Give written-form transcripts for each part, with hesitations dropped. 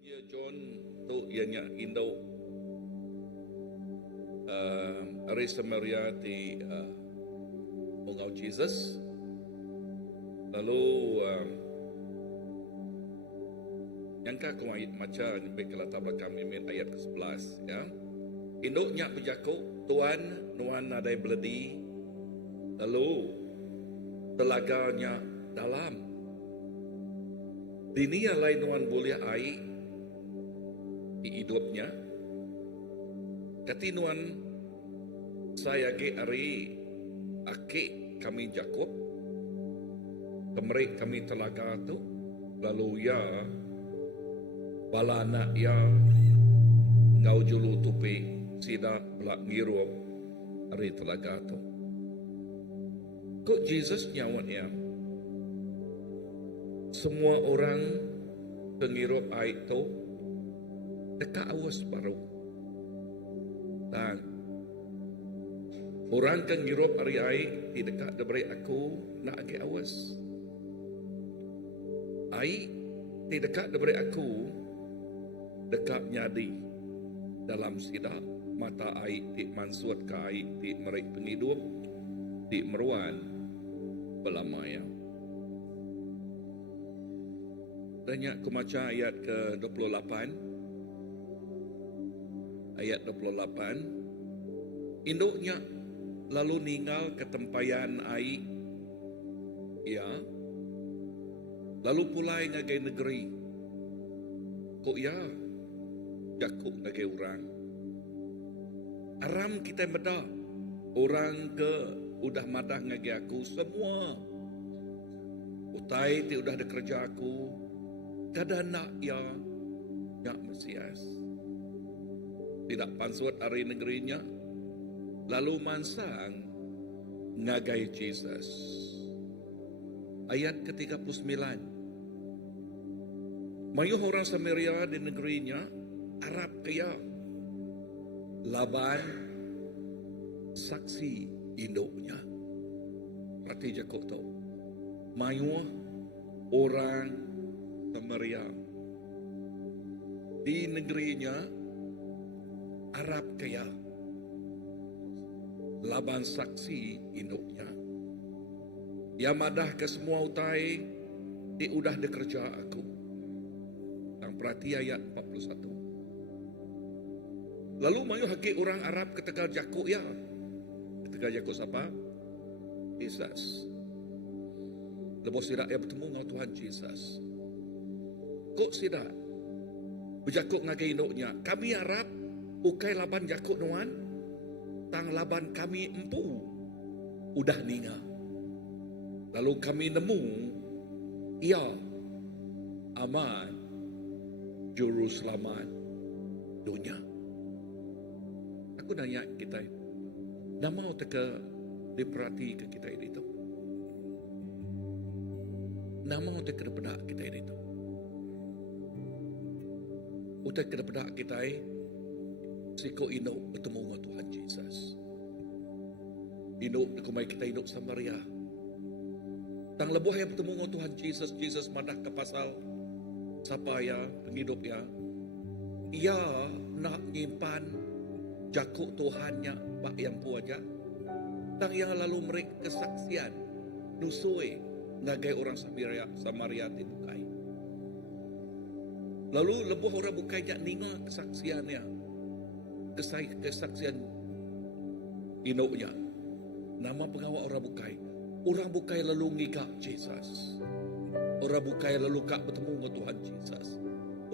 Injil John tu ianya Indo Ari Samaria di Mungau Jesus. Lalu yang aku maca ni latar belakang mimin ayat ke-11 ya. Induknya berjakuk Tuan nuan nadai beledi. Lalu telaganya dalam. Dinia lain nuan boleh air di hidupnya. Kati nuan saya ke ari ake kami Jakob. Kemerik kami telaga tu. Lalu ya balana ya ngau julu tupi sida belak ngirup ari telaga tu. Kok Jesus nyawanya semua orang pengirup air tu dekat awas baru. Dan orang kan ngirup ari air di dekat deberi aku nak agi awas. Air di dekat deberi aku dekat nyadi dalam sida mata air di mansuat ke air di merik penghidup di meruan belamaya. Banyak aku baca ayat ke-28. Ayat 28. Induknya lalu ninggal ke tempayan air. Ya. Lalu pulai ngagai negeri. Kok ya? Jakuk ngagai orang. Aram kita medah. Orang ke udah madah ngagai aku semua. Utai ti udah ada kerja aku. Kada nak ya nyak Mesias. Tidak pansuat ari negerinya. Lalu mansang ngagai Jesus. Ayat ke-39. Mayuh orang Samaria di negerinya Arab kaya. Laban saksi induknya. Rati Jakob tu. Mayuh orang Samaria di negerinya Arab kaya. Laban saksi induknya. Ya madah ke semua utai di udah dikerja aku. Yang perhati ayat 41. Lalu mayu haki orang Arab ke Tegal Jakuk ya. Ke Tegal Jakuk siapa? Jesus. Lepas tidak ia bertemu dengan Tuhan Jesus. Kok tidak berjakuk ngagai induknya. Kami Arab ukai laban jakuk nuan. Tang laban kami empu. Udah ninga. Lalu kami nemu. Ya. Aman. Juru selamat dunia. Aku nanya kita. Nama teka diperhati ke kita ini tu. Nama teka bedak kita ini tu. Utai kena bedak kita siko induk bertemu dengan Tuhan Jesus. Induk kumai kita induk Samaria. Tang lebuh yang bertemu dengan Tuhan Jesus. Jesus madah ke pasal siapa ya penghidup ya. Ia nak nyimpan jakuk Tuhannya bak yang puaja. Tang yang lalu mereka kesaksian nusui ngagai orang Samaria dibukai. Lalu lebuh orang bukai jak ninga kesaksiannya. Kesaksian induknya. Nama pengawal orang bukai. Orang bukai lalu ngigak Jesus. Orang bukai lalu kak bertemu dengan Tuhan Jesus.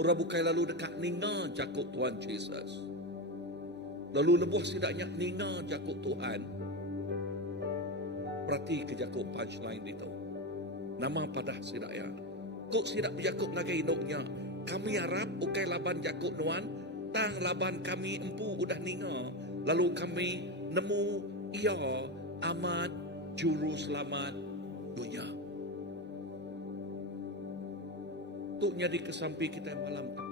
Orang bukai lalu dekat ninga jakut Tuhan Jesus. Lalu lebuh sidaknya ninga jakut Tuhan. Perhati ke jakut punchline itu. Nama padah sidaknya. Kok sidak berjakut ngagai induknya. Kami Arab ukai laban jakut nuan. Tang laban kami empu udah ninga. Lalu kami nemu ia amat juru selamat dunia. Tuk nyadi kesampi kita malam tu.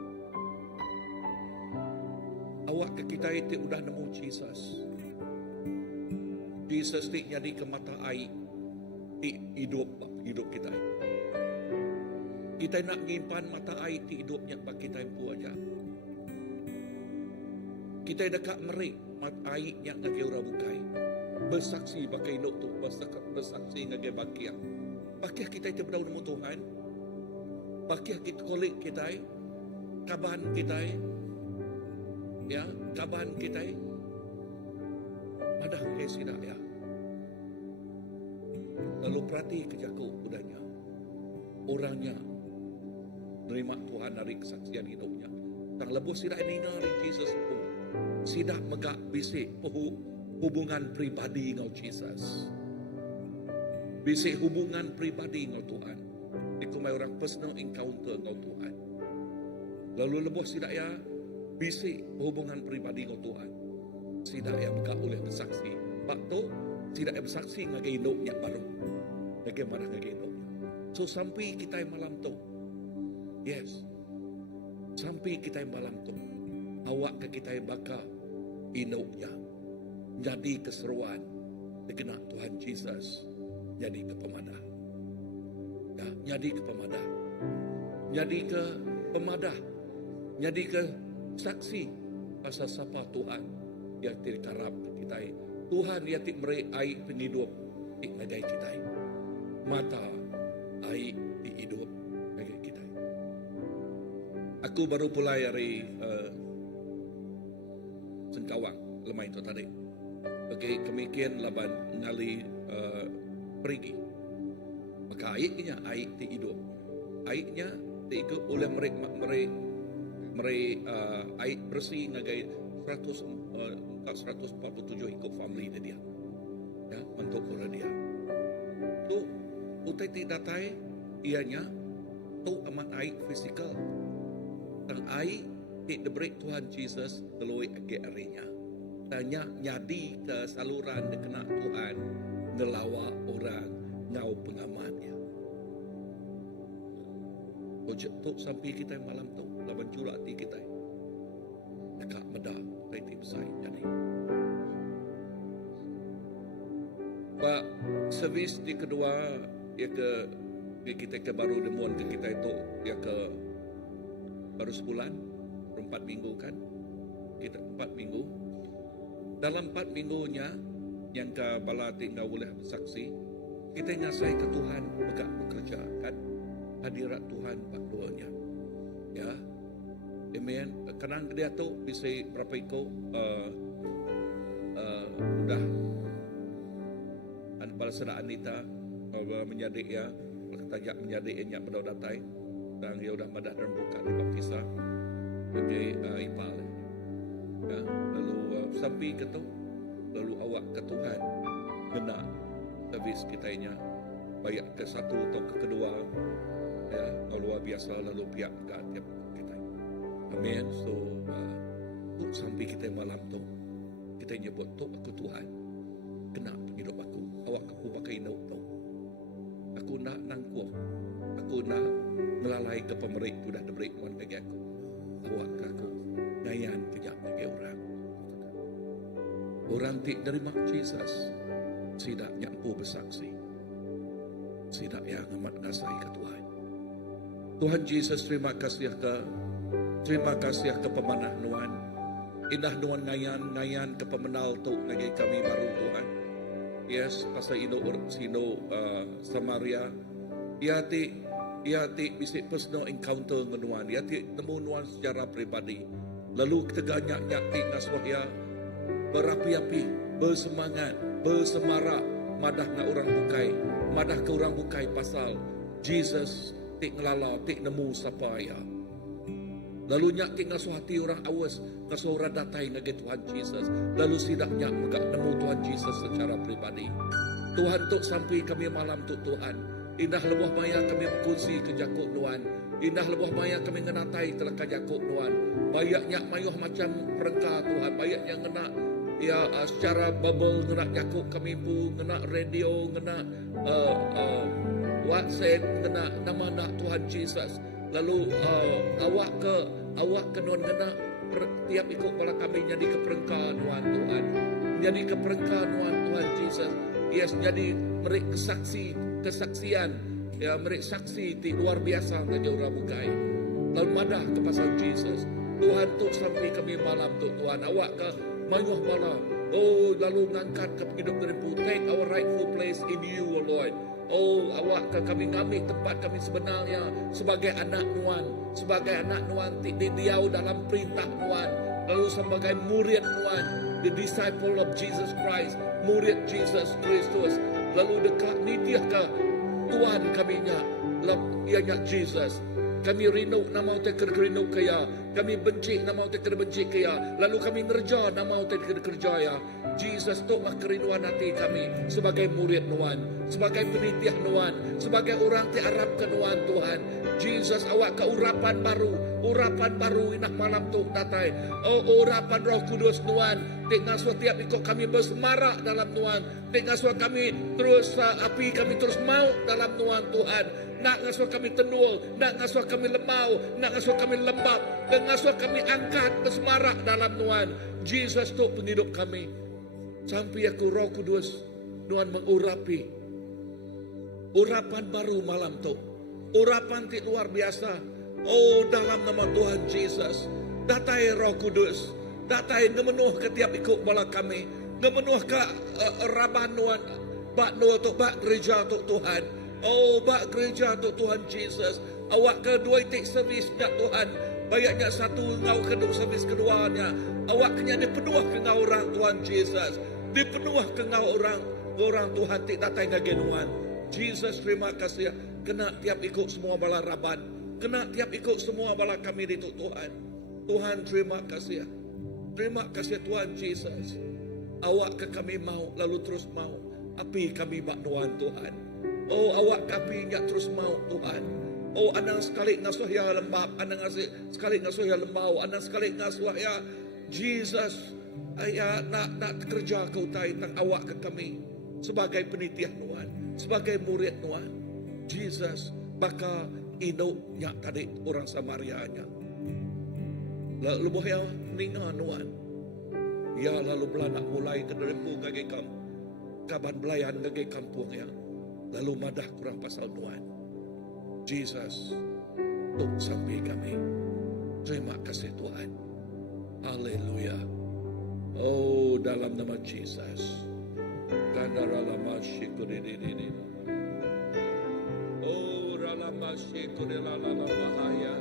Awak ke kita itu udah nemu Jesus. Jesus ni nyadi ke mata air. Hidup kita. Kita nak ngimpan mata air ti hidupnya bagi kita empu aja. Kita dekat merik mata air yang ngage orang bukai. Bersaksi pakai hidup tu, bersaksi ngage bakiah. Bakiah kita itu berdaun nemu Tuhan. Bakiah kita kolik kita, kaban kita, ya, kaban kita. Madah ke sidak ya. Lalu perhati kejaku udahnya. Orangnya nerima Tuhan dari kesaksian hidupnya. Tang lebih sidak ini dari Jesus pun. Sidak megak bisik hubungan pribadi dengan Jesus. Bisik hubungan pribadi dengan Tuhan. Ikumai orang personal encounter dengan Tuhan. Lalu lebih sidak ya bisik hubungan pribadi dengan Tuhan. Sidak yang megak oleh bersaksi. Pak tu sidak yang bersaksi dengan hidupnya baru. Bagaimana dengan hidupnya. So sampai kita yang malam tu. Yes. Sampai kita yang malam tu. Awak ke kita yang bakal hidupnya. Jadi keseruan dengan Tuhan Jesus. Jadi ke pemadah. Ya, jadi ke pemadah. Jadi ke pemadah. Jadi ke saksi pasal siapa Tuhan yang terkarap kita. Tuhan yang tik meri air penghidup tik nagai kita. Mata air di hidup nagai kita. Aku baru pulai dari Sengkawang lemah itu tadi. Okey, kemikian laban ngali pergi. Maka airnya air di hidup. Airnya diikut oleh mereka air bersih ngagai 147 ikut family dia. Ya, untuk orang dia. Tu utai tidak datai ianya tu amat air fizikal. Tang air di diberi Tuhan Jesus melalui age arinya. Tanya nyadi ke saluran dikena Tuhan ngelawa orang ngau pengamannya. Tu sampai kita malam tu laban curah hati kita. Dekat medah reti besar jadi. Pak servis di kedua ya ke kita ke baru demuan ke kita itu ya ke baru sebulan 4 minggu kan kita 4 minggu dalam 4 minggunya yang ke bala tinggal boleh bersaksi kita nyasai ke Tuhan megak bekerja kan hadirat Tuhan pak duanya ya amen kenang dia tu bisa berapa iko udah ada bala sedang Anita menjadi ya tajak menjadi enyak berdatai dan dia udah madah dan buka di baptisa sebagai ipal ya, lalu sampai ke tu lalu awak ke Tuhan kena servis kitanya baik ke satu atau ke kedua ya luar biasa lalu pihak ke tiap kita amin so sampai kita malam tu kita nyebut tu aku Tuhan kena hidup aku awak aku pakai hidup tu aku nak nangkuh aku nak melalai ke pemerik sudah diberi Tuhan bagi aku awak ke aku ngayan kejap bagi orang tik dari mak Jesus tidak nyampu bersaksi tidak yang amat ngasai ke Tuhan Tuhan Jesus terima kasih ke pemanah nuan indah nuan ngayan ke pemenal tu lagi kami baru Tuhan yes pasal sino Samaria ia ti bisik personal encounter dengan ia ti temu nuan secara pribadi lalu kita nyak ti ngaswahya berapi-api bersemangat bersemarak madah na orang bukai madah ke orang bukai pasal Jesus ti ngelala ti nemu siapa ya lalu nyak ti ngasuh hati orang awas ngasuh orang datai ngage Tuhan Jesus lalu sidaknya megak nemu Tuhan Jesus secara pribadi Tuhan tu sampai kami malam tu Tuhan indah lebuh maya kami berkongsi ke Jakub Nuan indah lebuh maya kami ngenatai telah ke Jakub Nuan bayaknya mayuh macam perengka Tuhan bayaknya ngena ya secara bubble ngena Jakub kami pun ngena radio ngena WhatsApp ngena nama nak Tuhan Jesus lalu awak ke Nuan ngena tiap ikut bala kami jadi ke perengka Nuan Tuhan jadi ke perengka Nuan Tuhan Jesus yes jadi mereka kesaksian Ya, mereka saksi ti luar biasa nga jauh rabukai. Lalu madah ke pasal Jesus. Tuhan tu sampai kami malam tu Tuhan. Awak ke mayuh malam. Oh, lalu ngangkat ke hidup dari pun. Take our rightful place in you, O Lord. Oh, awak ke kami ngambil tempat kami sebenarnya sebagai anak Tuhan. Sebagai anak Tuhan, didiau dalam perintah Tuhan. Lalu sebagai murid Tuhan. The disciple of Jesus Christ. Murid Jesus Kristus. Lalu dekat nitiah ke Tuhan kami nya. Ianya Jesus. Kami rindu nama Tuhan kerindu kaya. Kami benci nama Tuhan benci kaya. Lalu kami nerja nama Tuhan kerja ya. Jesus tu mah kerinduan hati kami sebagai murid Tuhan, sebagai penitiah Tuhan, sebagai orang ti Arab ke Tuhan. Jesus awak ke urapan baru inak malam tu tatai. Oh, urapan Roh Kudus Tuhan. Tengah setiap ikut kami bersemarak dalam Tuhan. Tengah kami terus api kami terus mau dalam Tuhan. Nak ngasuh kami tenul, nak ngasuh kami lemau, nak ngasuh kami lembab, dan ngasuh kami angkat bersemarak dalam Tuhan. Jesus tu penghidup kami. Sampai aku Roh Kudus Tuhan mengurapi urapan baru malam tu. Urapan ti luar biasa. Oh, dalam nama Tuhan Jesus. Datai Roh Kudus. Datai ngemenuh ketiap ikut bala kami. Ngemenuh ke raban Tuhan. Bak Noah tu, bak gereja tu Tuhan. Oh, bak gereja tu Tuhan Jesus. Awak ke dua itik servis nak Tuhan. Bayaknya satu ngau kedua servis keduanya. Awak kena dipenuh ke ngau orang Tuhan Jesus. Dipenuh ke ngau orang Tuhan ti datai ngagenuan. Jesus, terima kasih. Kena tiap ikut semua bala raban. Kena tiap ikut semua bala kami di Tuhan. Tuhan, terima kasih. Terima kasih Tuhan Jesus. Awak ke kami mau, lalu terus mau. Api kami bak Tuhan. Oh, awak kami nyak terus mau Tuhan. Oh, anang sekali ngasuh ya lembab, anang sekali ngasuh ya lembau, anang sekali ngasuh ya Jesus. Ya nak kerja kau tentang awak ke kami sebagai penitiah Tuhan, sebagai murid Tuhan. Jesus baka induknya tadi orang Samaria-nya. Lalu bohya ninga Tuhan. Ya lalu belanak mulai ke derempu ngage kaban belayan ngage kampung ya. Lalu madah kurang pasal Tuhan. Jesus, tuk sampai kami. Terima kasih Tuhan. Haleluya. Oh, dalam nama Jesus. Kandaralama syikuridini. Oh, ralama syikurilala bahaya.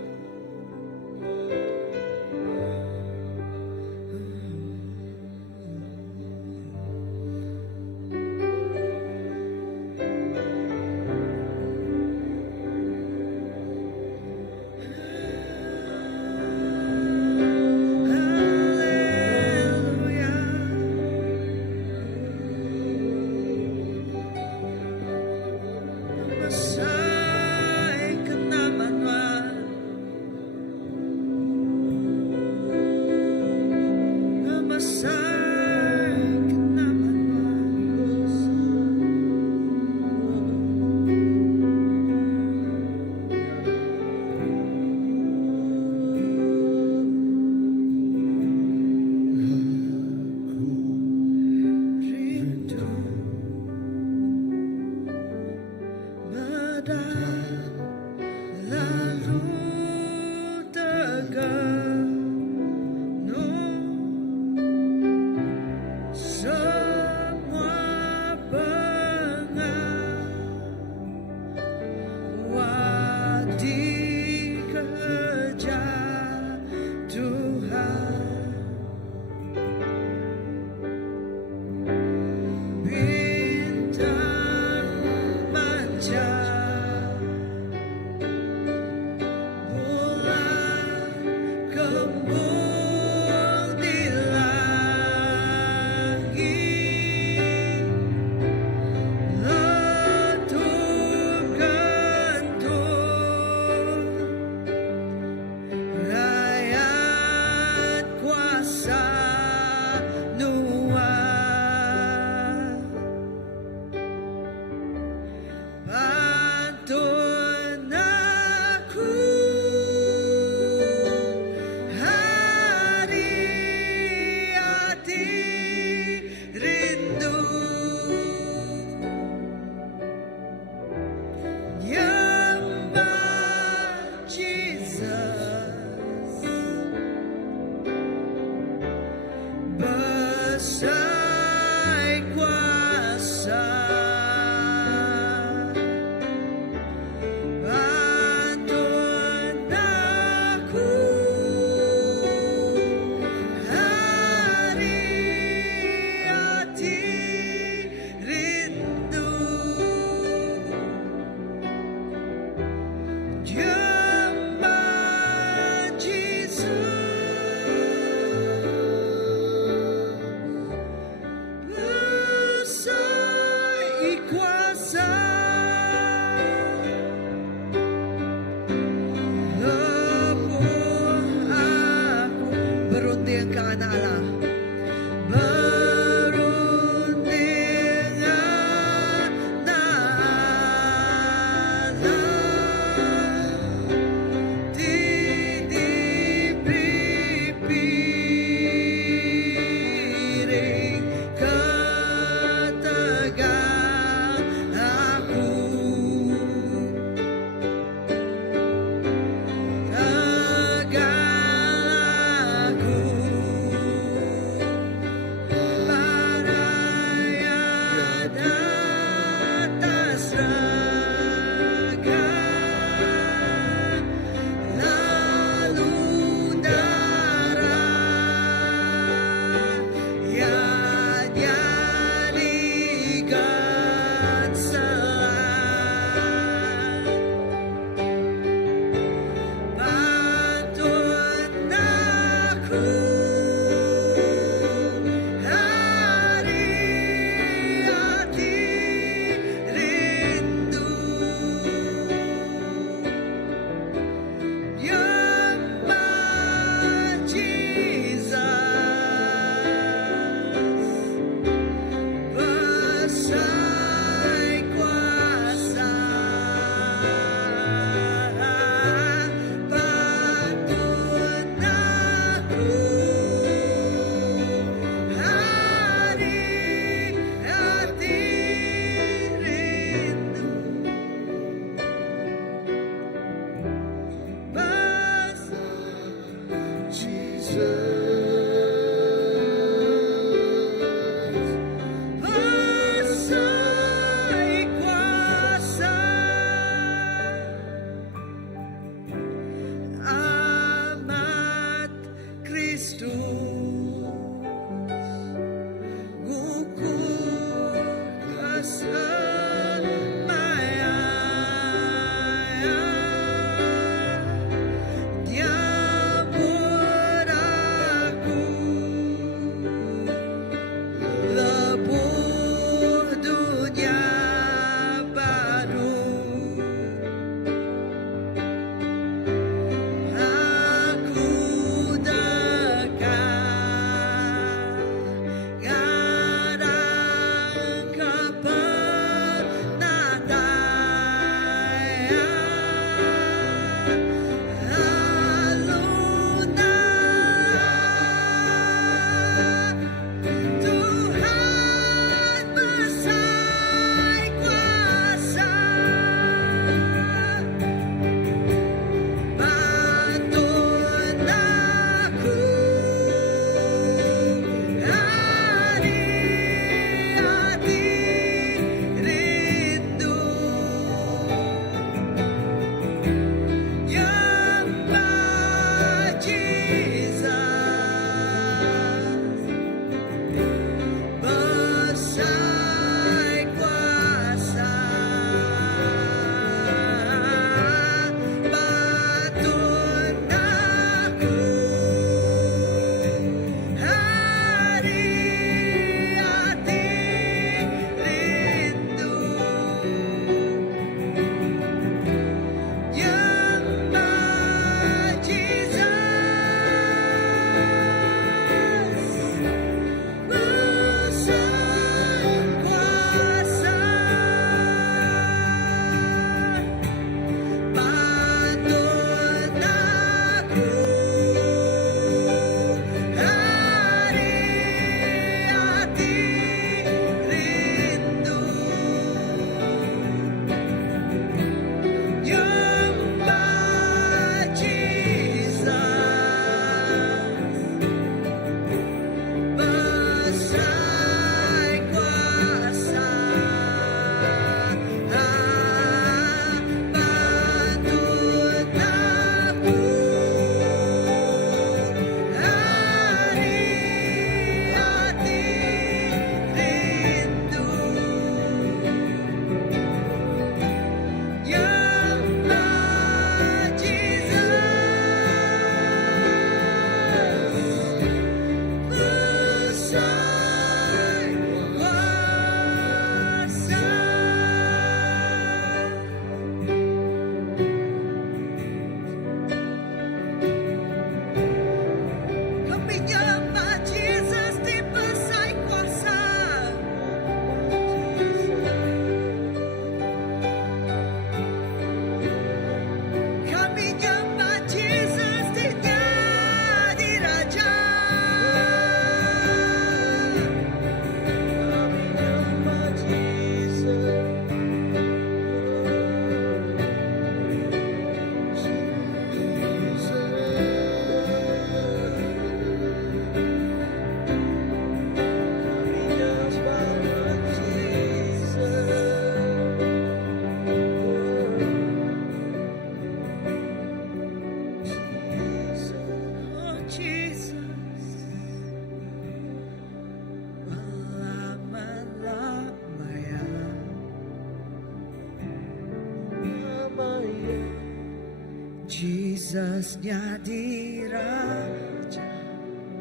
Jesus jadi Raja,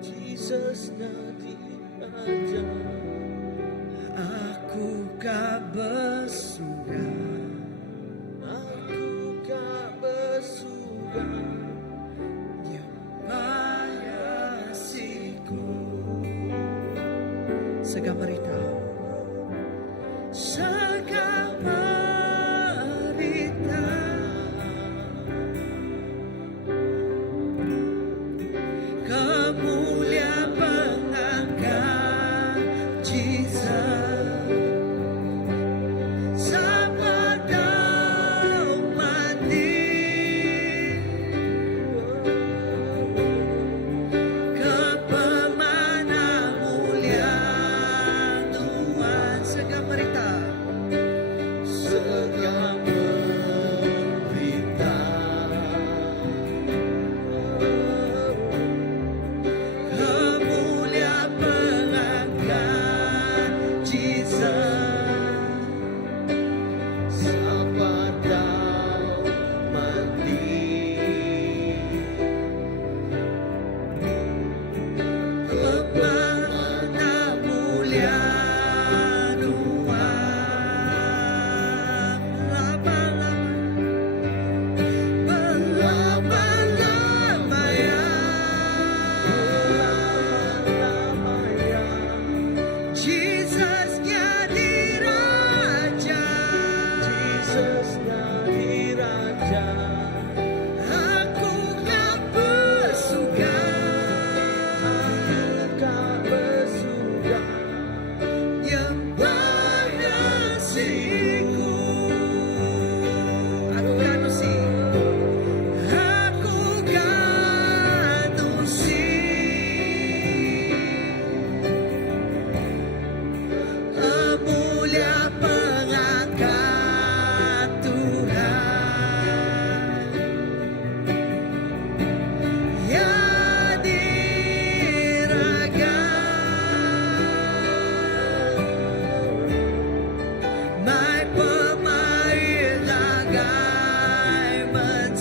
Jesus jadi Raja. Aku gak bersuga, aku gak bersuga. Dia mengasihiku. Segamarita, kemuliaan mengangkat Jesus.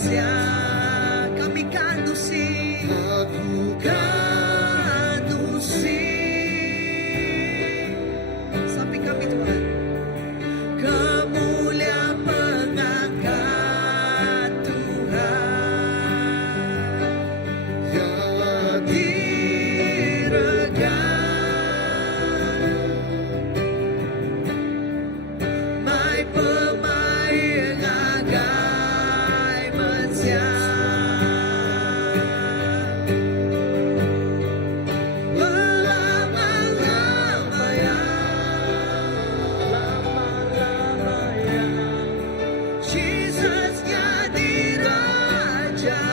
manusia. Kami kanusi, aku kanusi. Sampai kami Tuhan, kemuliaan pengangkat Tuhan. Ya diregang, mai pemain agai mensiang. Jesus jadi raja,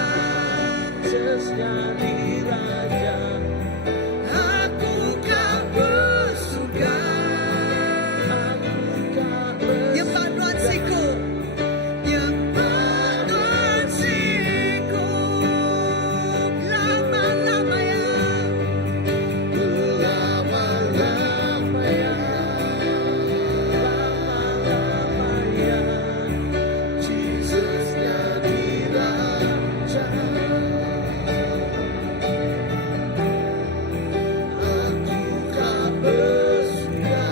Jesus jadi raja. Aku kan bersuka, yang panuan siku, yang panuan siku. Lama-lama ya, lama-lama ya, lama-lama ya. Jesus jadi raja. Aku kan bersuka,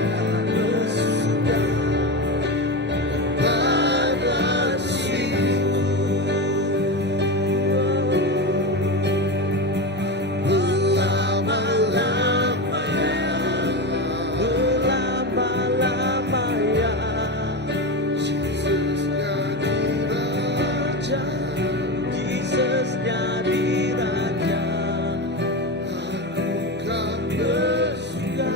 pada siku. Lama-lama ya, lama-lama ya. Jesus jadi raja, Jesus jadi raja. Aku kan bersuka,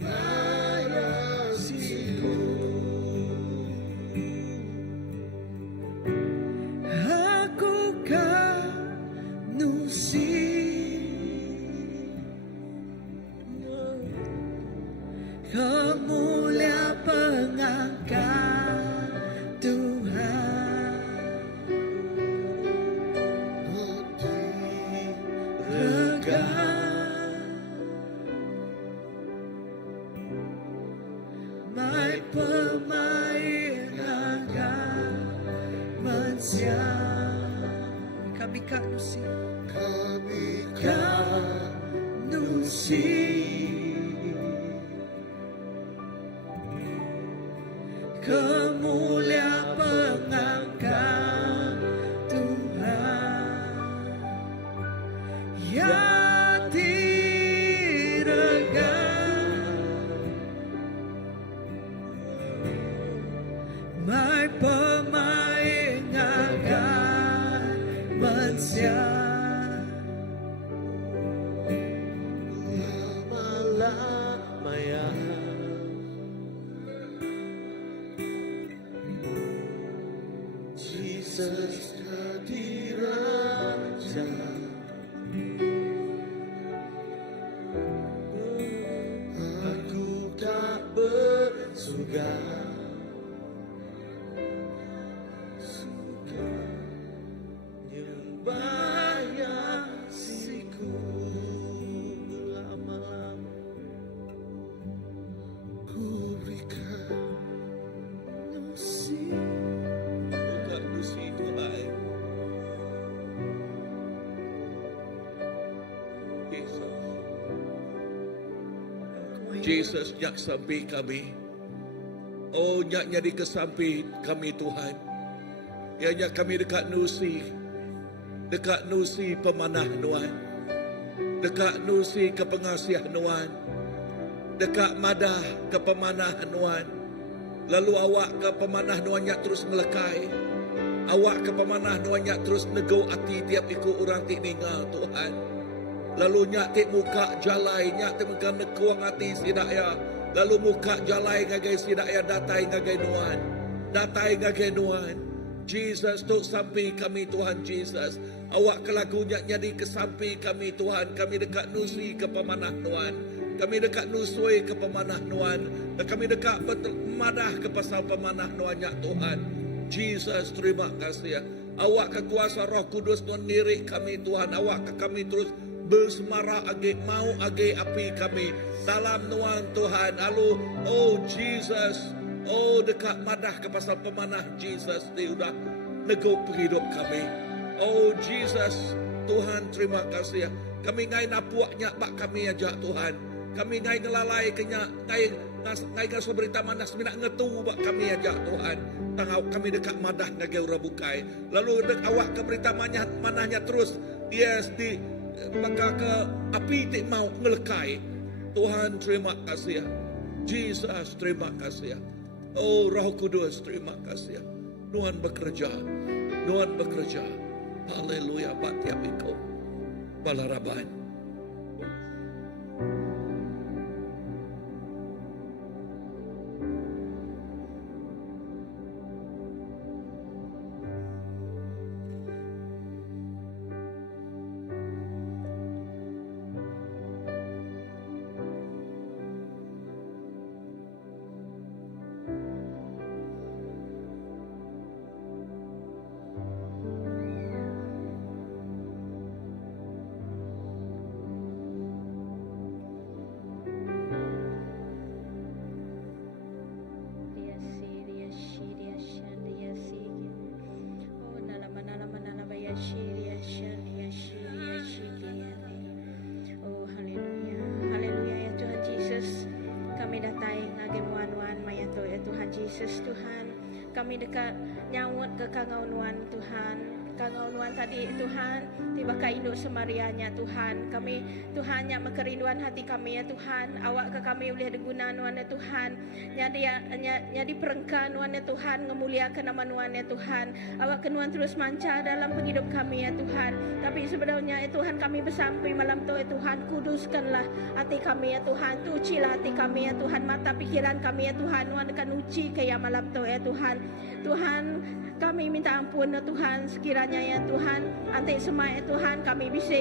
pada siku. Aku kanusi, kemuliaan pengangkat Tuhan. Regang, mai pemain agai mensiang. Kami kanusi, kami kanusi. Kemuliaan pengangkat Tuhan. Ya diregang, mai pemain agai mensiang. Lama-lama ya, Jesus jadi raja. Aku tak bersuka, nyembah siku. Lama-lama ku berikan nusi, bukan nusi Tuhan. Jesus nyak sampai kami. Oh nyak nyadi kesampai kami Tuhan. Ya nyak kami dekat nusi. Dekat nusi pemanah Nuan. Dekat nusi ke pengasiah Nuan. Dekat madah ke pemanah Nuan. Lalu awak ke pemanah Nuan nyak terus melekai. Awak ke pemanah Nuan nyak terus nego hati tiap ikut orang tik ningal Tuhan. Lalu nyak tik muka jalai, nyak tik muka nekuang hati sidaya. Lalu muka jalai ngagai sidaya datai ngagai Nuan. Datai ngagai Nuan. Jesus tu sampai kami Tuhan Jesus. Awak kelakunya nyadi kesampai kami Tuhan. Kami dekat nusi ke pemanah Nuan. Kami dekat nusui ke pemanah Nuan. Dan kami dekat madah ke pasal pemanah Nuan nyak Tuhan. Jesus terima kasih. Awak kekuasa Roh Kudus Tuhan nirik kami Tuhan. Awak ke kami terus bersemara age mau age api kami dalam nuan Tuhan. Lalu oh Jesus, oh dekat madah ke pasal pemanah Jesus dia udah nego hidup kami. Oh Jesus, Tuhan terima kasih. Kami ngai napuaknya bak kami aja Tuhan. Kami ngai ngelalai kenya ngai ngai berita manas minak ngetu bak kami aja Tuhan. Tangau kami dekat madah ngagai ura bukai. Lalu dek awak ke berita manahnya terus. Yes di maka ke api tik mau ngelekai. Tuhan terima kasih. Jesus terima kasih. Oh Roh Kudus terima kasih. Tuhan bekerja. Tuhan bekerja. Haleluya batiap iko. Balaraban. Oh haleluya, haleluya ya Tuhan Yesus. Kami datang ngage muan-muan maya Tuhan Yesus Tuhan. Kami dekat nyawut ke kangaunuan Tuhan. Kangaunuan tadi Tuhan, tiba ka induk semarianya Tuhan. Kami Tuhan yang mekerinduan hati kami ya Tuhan. Awak ke kami boleh diguna nuan ya Tuhan. Nyadi perengkan nuan ya Tuhan, ngemuliakan nama nuan ya Tuhan. Awak ke nuan terus manca dalam penghidup kami ya Tuhan. Tapi sebenarnya ya Tuhan kami bersampai malam tu ya Tuhan, kuduskanlah hati kami ya Tuhan. Tucilah hati kami ya Tuhan, mata pikiran kami ya Tuhan. Nuan akan uci kaya malam tu ya Tuhan. Tuhan kami minta ampun ya Tuhan, sekiranya ya Tuhan antik semua ya Tuhan kami bisa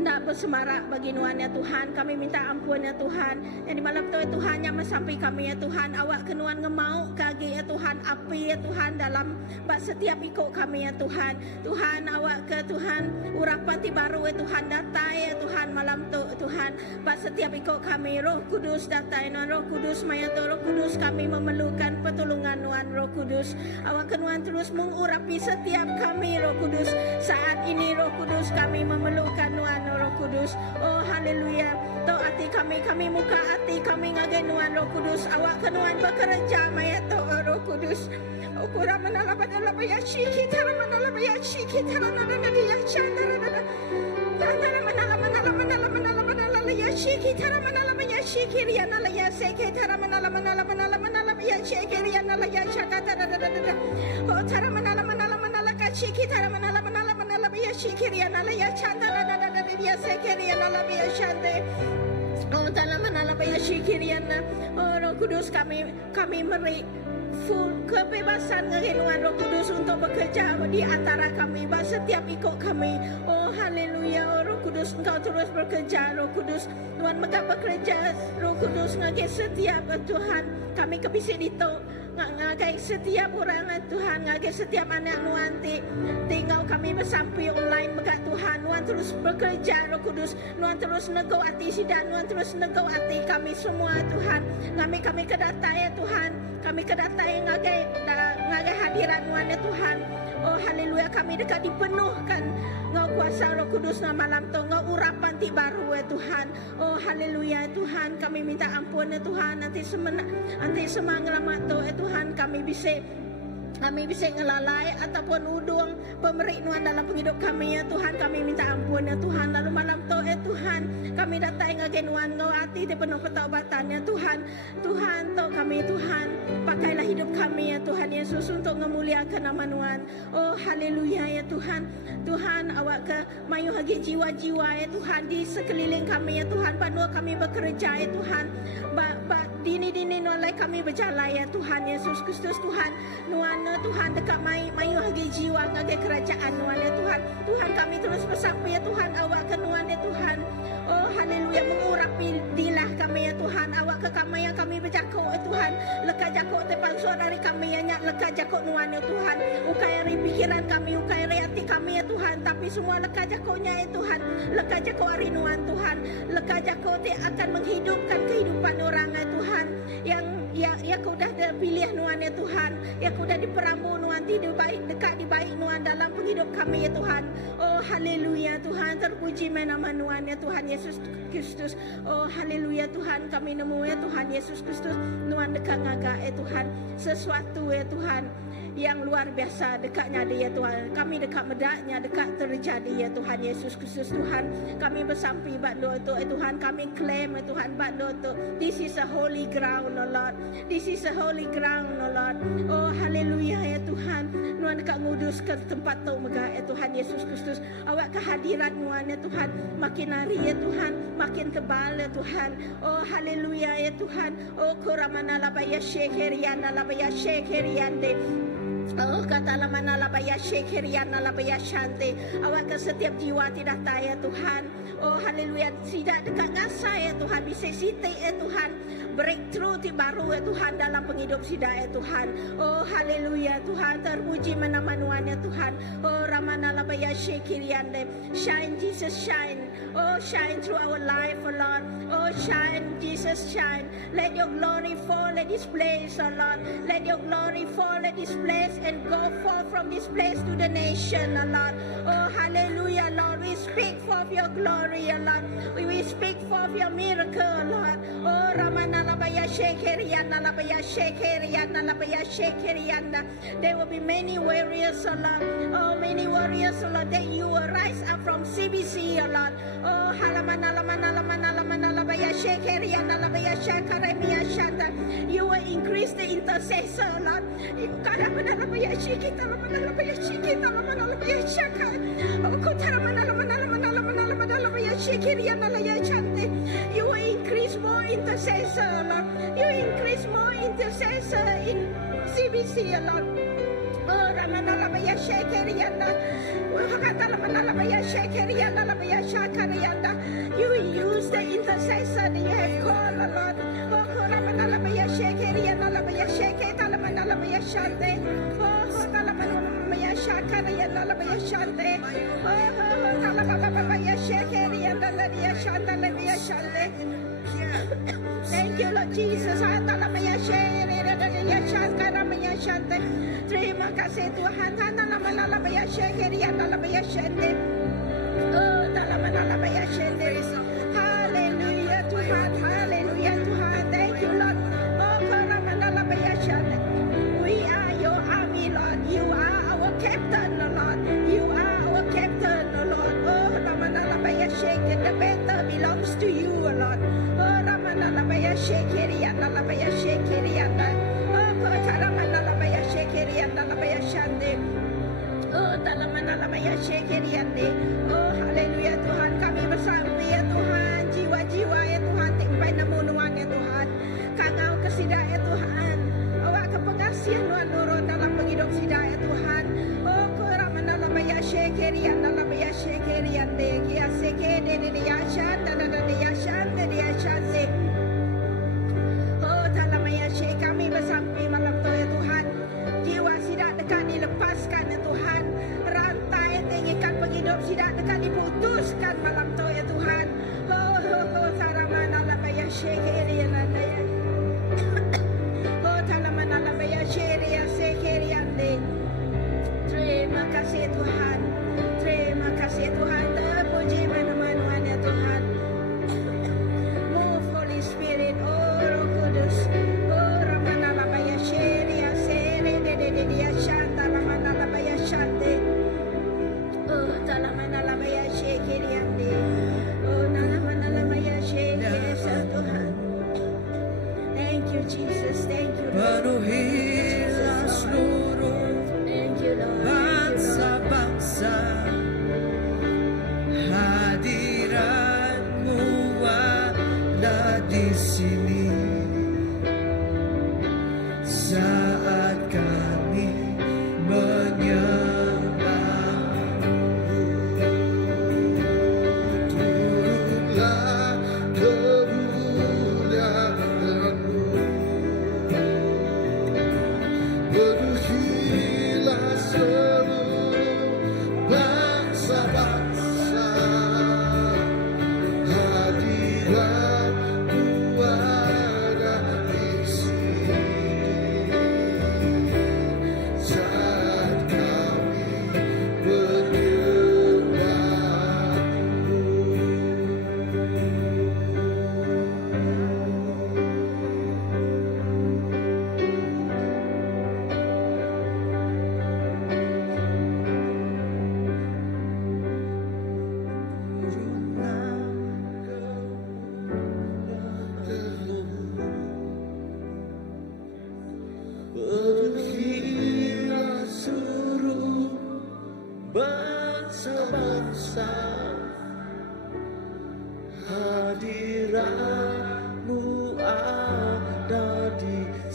nak bersemarak bagi nuan ya Tuhan. Kami minta ampun ya Tuhan. Yang di malam tu ya Tuhan yang sampai kami ya Tuhan. Awak kenuan ngemau kage ya Tuhan. Api ya Tuhan dalam bak setiap ikut kami ya Tuhan. Tuhan awak ke Tuhan urapan ti baru ya Tuhan. Datai ya Tuhan malam tu Tuhan. Bak setiap ikut kami. Roh Kudus datai nuan. Roh Kudus maya tu Roh Kudus kami memerlukan pertolongan nuan Roh Kudus. Awak kenuan terus mengurapi setiap kami Roh Kudus. Saat ini Roh Kudus kami memerlukan nuan Roh Kudus. Oh haleluya. To hati kami muka hati kami ngagai nuan Roh Kudus. Awak kenuan bekerja maya to Roh Kudus. Oh pura menalaba dalaba ya shiki tara menalaba ya shiki tara nana ya chandara nana. Tara menalaba ya shiki tara menalaba ya shiki riana la ya seke tara menalaba ya shiki riana la ya shakata da. Oh tara menalaba ka shiki tara menalaba ya shiki riana la ya chandara da ya seke riana la ya shande. Oh tara menalaba ya shiki riana. Oh Roh Kudus kami beri full kebebasan ngehinuan Roh Kudus untuk bekerja di antara kami, setiap ikut kami. Oh haleluya. Oh Roh Kudus engkau terus bekerja Roh Kudus. Tuhan megah bekerja Roh Kudus ngagai setiap Tuhan kami kebisik dito ngagai setiap orang Tuhan, ngagai setiap anak nuanti tinggal kami bersampai online megah Tuhan. Nuan terus bekerja Roh Kudus. Nuan terus nego hati sidang. Nuan terus nego hati kami semua Tuhan. Kami kedata ya Tuhan. Kami kedata yang ngagai hadiran nuan ya Tuhan. Oh haleluya, kami dekat dipenuhkan ngau kuasa Roh Kudus na malam to, ngau urapan ti baru ya Tuhan. Oh haleluya Tuhan, kami minta ampun ya Tuhan. Nanti semua ngelamat to ya Tuhan, kami bisa ngelalai ataupun udung pemerinuan dalam penghidup kami ya Tuhan. Kami minta ampun ya Tuhan. Lalu malam to ya Tuhan, kami datang ngagenuan ngau hati di penuh pertaubatan ya Tuhan. Tuhan to kami Tuhan, pakailah hidup kami ya Tuhan Yesus untuk memuliakan nama Tuhan. Oh haleluya ya Tuhan. Tuhan awak ke mayu hagi jiwa-jiwa ya Tuhan di sekeliling kami ya Tuhan. Panua kami bekerja ya Tuhan. Dini nolai kami berjalan ya Tuhan Yesus Kristus Tuhan. Nuan Tuhan dekat mayu hagi jiwa ngagai kerajaan Nuan ya Tuhan. Tuhan kami terus bersampai ya Tuhan. Awak ke Nuan ya Tuhan. Oh haleluya, mengurapi dilah kami ya Tuhan. Awak ke kami yang kami berjakok ya Tuhan. Leka jakok tepan suara kami ya nyak. Leka jakok nuan ya Tuhan. Ukayari pikiran kami, ukayari hati kami ya Tuhan. Tapi semua leka jakoknya ya Tuhan. Leka jakok hari nuan Tuhan. Leka jakok dia akan menghidupkan kehidupan orang ya Tuhan. Yang kau dah pilih nuan ya Tuhan. Yang kau dah diperambu nuan tidak baik dekat di baik nuan dalam penghidup kami ya Tuhan. Oh haleluya Tuhan, terpuji nama nuan ya Tuhan Yesus Kristus. Oh haleluya Tuhan, kami nemu ya Tuhan Yesus Kristus nuan dekat ngagak ya Tuhan sesuatu ya Tuhan yang luar biasa dekatnya dia Tuhan. Kami dekat medaknya dekat terjadi ya Tuhan Yesus Kristus Tuhan. Kami bersampi bando itu Tuhan, kami claim ya Tuhan bando itu. This is a holy ground oh Lord. This is a holy ground oh Lord. Oh haleluya ya Tuhan. Nuan dekat ngudus ke tempat tu megah ya Tuhan Yesus Kristus. Awak kehadiran nuan ya Tuhan makin hari ya Tuhan, makin tebal ya Tuhan. Oh haleluya ya Tuhan. Oh kuramana labaya shekerian labaya shekerian de. Oh kata lamana labaya shekerian labaya shante. Awak ke setiap jiwa tidak taya Tuhan. Oh haleluya, tidak dekat ngasa ya Tuhan, bisa siti ya Tuhan, breakthrough ti baru ya Tuhan dalam penghidup sida ya Tuhan. Oh haleluya Tuhan, terpuji nama nuan ya Tuhan. Oh ramana labaya shekerian de. Shine Jesus shine. Oh shine through our life oh Lord. Oh shine Jesus shine. Let your glory fall at this place oh Lord. Let your glory fall at this place and go forth from this place to the nation oh Lord. Oh hallelujah Lord, we speak forth your glory oh Lord. We speak forth your miracle oh Lord. Oh ramana labaya shekeriana labaya shekeriana labaya shekeriana. There will be many warriors oh Lord. Oh many warriors oh Lord, that you will rise up from CBC oh Lord. Oh halamana lamana lamana lamana labaya shekeriana labaya shakaremia shanta. You will increase the intercessor oh Lord. Karamana labaya shekita lamana labaya shekita lamana labaya shaka. Oh kotaramana lamana lamana lamana lamana labaya shekeriana labaya shante. You will increase more intercessor oh Lord. You increase more intercessor in CBC oh Lord. Oh ramana labaya shekeriana. You will use the intercessor that you have called, O Lord. Thank you, Lord Jesus. Terima kasih Tuhan. Oh, hallelujah Tuhan, hallelujah Tuhan. Thank you Lord. Oh, we are your army Lord. You are our captain Lord. You are our captain Lord. Oh, the battle belongs to you Lord. Oh, Ramanalabaya Shekeriana Labaya Shekeriana. Oh, Ramanalabaya Shekeriana Labaya Shande. Oh, Talamanalabaya Shekeriande. Oh, haleluya Tuhan, kami bersampi ya Tuhan, jiwa-jiwa ya Tuhan, timpai namunuan ya Tuhan. Kangau kesida ya Tuhan. Awak kepengasihan nuan nurun dalam penghidup sida ya Tuhan. Oh, Ramanalabaya Shekeriana Labaya Shekeriande. Kia sekede dia shanda dia shanda dia shande. Oh, Talamaya Shek, kami bersampi malam tu ya Tuhan. Jiwa tidak dekat dilepaskan ya Tuhan. Rantai tinggikan penghidup tidak dekat diputuskan malam tu ya Tuhan. Oh, Talamana labaya shekeriana ya. Oh, Talamana labaya sheria sekeriande. Terima kasih Tuhan. Terima kasih Tuhan. Terpuji nama-Tuhan ya Tuhan. Move Holy Spirit, oh Roh Kudus. Oh Ramana labaya sheria sere de dia shanta Ramana labaya shante. Oh Talamana labaya shekeriande. Oh Nalamana labaya sheria Tuhan. Thank you Jesus. Thank you Lord. Penuhilah seluruh Thank you Lord. bangsa-bangsa, hadiratmu ada di sini saat kami menyembahmu. Turunlah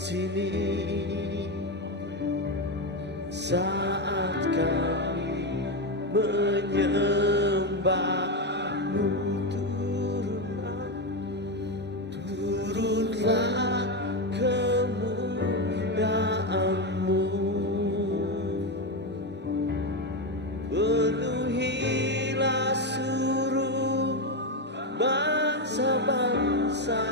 sini saat kami menyembahmu. Turunlah kemuliaan-Mu, penuhilah seluruh bangsa-bangsa.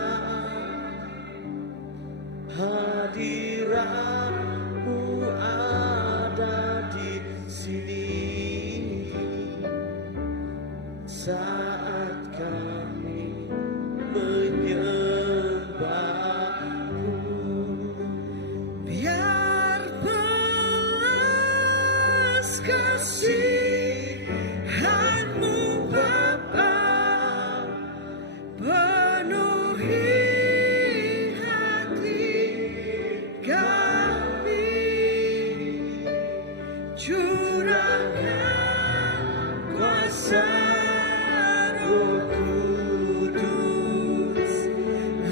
Hadirat-Mu ada di sini saat kami menyembah-Mu. Biar belas kasihan-Mu Bapa penuhi curahkan kuasa Roh Kudus,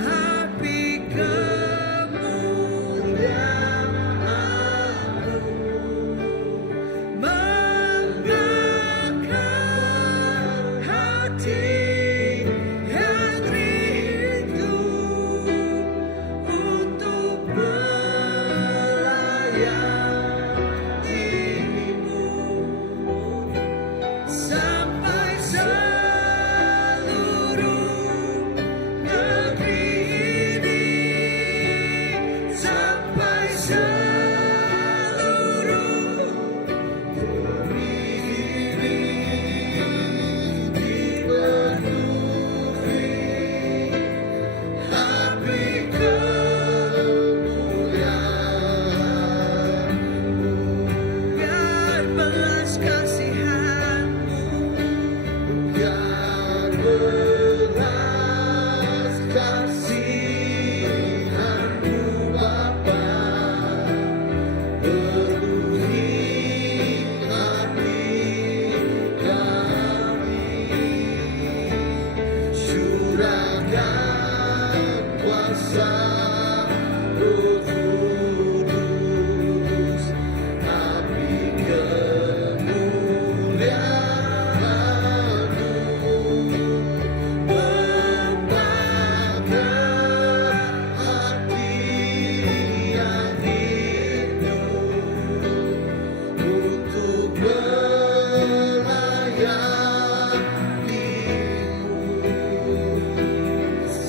api kemuliaan-Mu membakar hati yang rindu untuk melayani sampai seluruh negeri ini, sampai seluruh bumi ini dipenuhi api kemuliaan-Mu. Biar belas kasihan-Mu, biar belas kasihan-Mu Bapa penuhi hati kami, curahkan kuasa Roh Kudus, api kemuliaan-Mu membakar hati yang rindu untuk melayani-Mu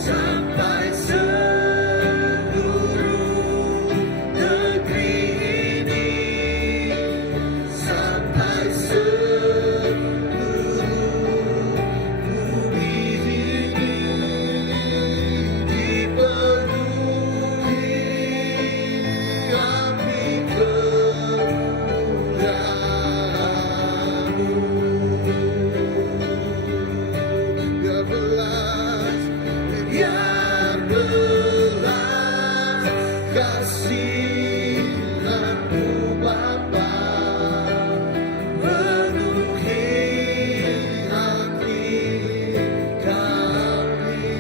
sampai seluruh negeri ini, sampai seluruh bumi ini dipenuhi api kemuliaan-Mu. Biar belas kasihan-Mu Bapa penuhi hati kami,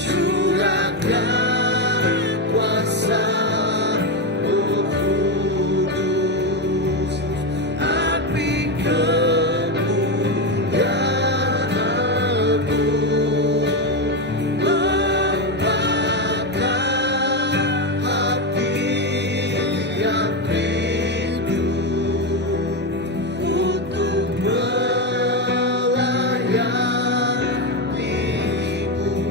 curahkan kuasa Roh Kudus, api kemuliaan-Mu membakar hati yang rindu untuk melayani-Mu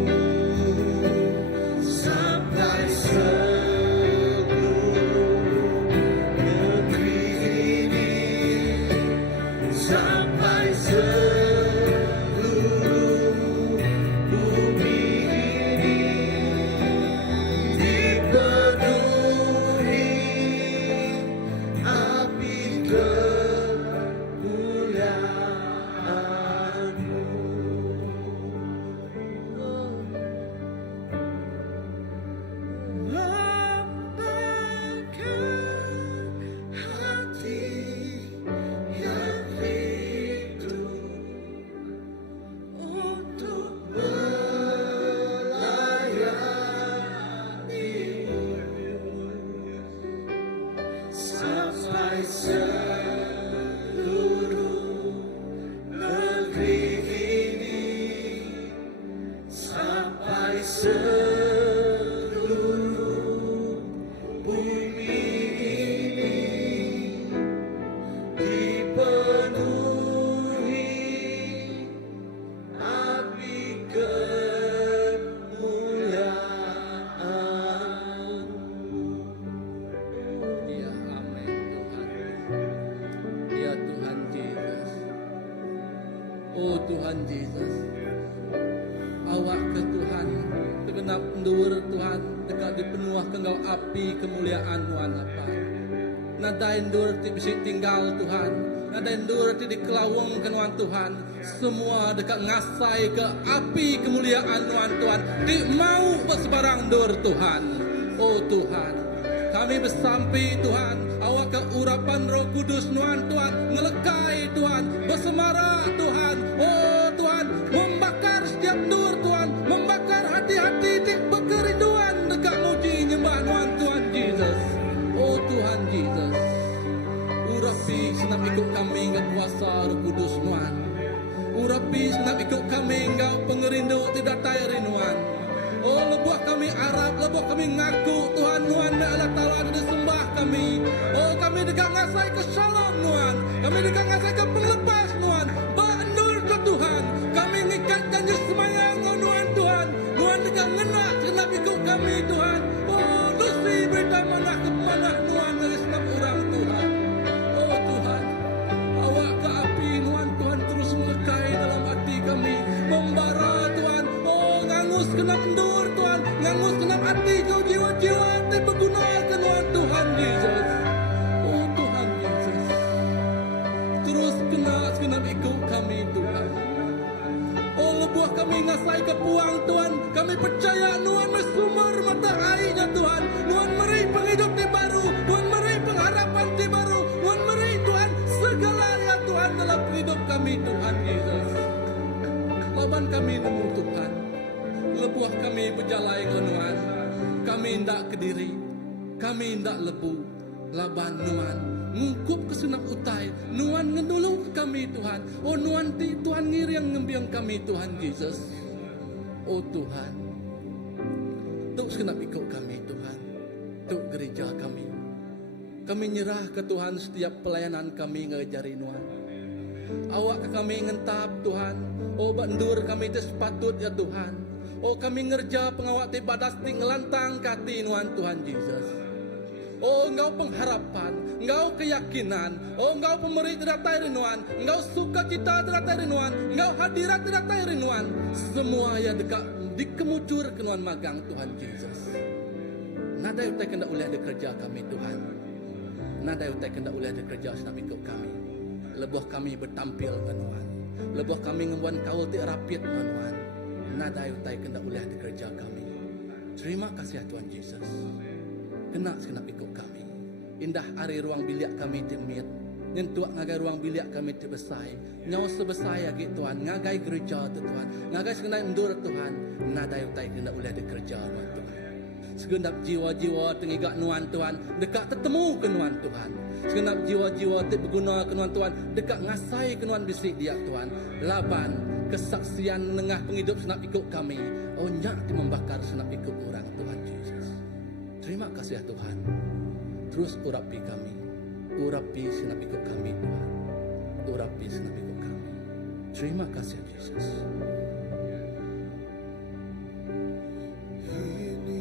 seluruh bumi ini dipenuhi api kemuliaan. Ya, amin Tuhan. Ya Tuhan Yesus. Oh Tuhan Yesus. Awak ke Tuhan, segenap ndur Tuhan, dekat dipenuh kengau api kemuliaan Tuhan apa. Nadai ndur ti bisi tinggal Tuhan, nadai ndur ti dikelawang ke Tuhan. Semua dekat ngasai ke api kemuliaan Tuhan. Di mau bersebarang ndur Tuhan. Oh Tuhan, kami bersampai Tuhan, awak ke urapan Roh Kudus Tuhan, ngelekai Tuhan, bersemara Tuhan. Oh Tuhan, membakar setiap nur Tuhan, membakar hati-hati di kerinduan dekat muji nyembah Tuhan Yesus. Oh Tuhan Yesus, urapi senap ikut kami enggak kuasa Roh Kudus Tuhan. Urapi senap ikut kami enggak pengerindu tidak tayar Tuhan. Oh lebuah kami Arab, lebuah kami ngaku Tuhan me Allah Ta'ala disembah kami. Oh kami dekat ngasai ke shalom Tuhan, kami dekat ngasai ke penglepas Tuhan, bandur ke Tuhan, kami ngikat janji semayang Tuhan, Tuhan dekat ngenak senap ikut kami Tuhan. Oh dusi berita mana ke mana Tuhan dari senap orang Tuhan. Oh Tuhan, awak ke api Tuhan terus melekai dalam hati kami, membara Tuhan. Oh ngangus kenap endur Tuhan, ngangus kenap hati kau jiwa-jiwa yang berguna ke Tuhan Yesus. Oh Tuhan Yesus, terus kenap ikut kami Tuhan. Oh lebuah kami ngasai ke puang Tuhan, kami percaya Tuhan bersumber mata airnya Tuhan. Tuhan meri penghidup di baru, Tuhan meri pengharapan di baru, Tuhan meri Tuhan segalanya Tuhan dalam hidup kami Tuhan Yesus. Laban kami nemu Tuhan, lebuah kami berjalan ke Tuhan, kami tidak kediri, kami tidak lebu. Laban Tuhan ngungkup kesenap utai, Tuhan ngenolong kami Tuhan. Oh Tuhan ngiri yang ngembiang kami Tuhan Yesus. Oh Tuhan, tuk segenap ikut kami Tuhan, tuk gereja kami. Kami nyerah ke Tuhan setiap pelayanan kami ngajari Tuhan. Awak ke kami ngentap Tuhan. Oh bandur kami itu sepatut ya Tuhan. Oh kami ngerja pengawat ibadat ting ngelantang kati Tuhan Yesus. Oh engkau pengharapan, engkau keyakinan, oh engkau pemberi tidak tayar Tuhan, engkau sukacita tidak tayar Tuhan, engkau hadirat tidak tayar Tuhan. Semua yang dekat dikemucur ke Tuhan magang Tuhan Yesus. Nada utai kena oleh ada kerja kami Tuhan. Nada utai kena oleh ada kerja senam ikut kami. Lebuah kami bertampil ke Tuhan. Lebuah kami ngembuan kau ti rapit ke Tuhan. Nada utai kena oleh ada kerja kami. Terima kasih Tuhan Yesus. Kena segenap ikut kami. Indah hari ruang bilik kami temit. Nyentuak ngagai ruang bilik kami terbesai. Nyawa sebesai lagi Tuhan. Ngagai gereja tu Tuhan. Ngagai segenap endur Tuhan. Nada utai kena oleh ada kerja Tuhan. Segenap jiwa-jiwa tengigak Nuan Tuhan. Dekat tertemu ke Nuan Tuhan. Segenap jiwa-jiwa tak berguna ke Nuan Tuhan. Dekat ngasai ke Nuan bisik dia Tuhan. Laban kesaksian nengah penghidup senap ikut kami. Oh nyak membakar senap ikut orang Tuhan Yesus. Terima kasih ya Tuhan. Terus urapi kami. Urapi senap ikut kami Tuhan. Urapi senap ikut kami. Terima kasih Yesus.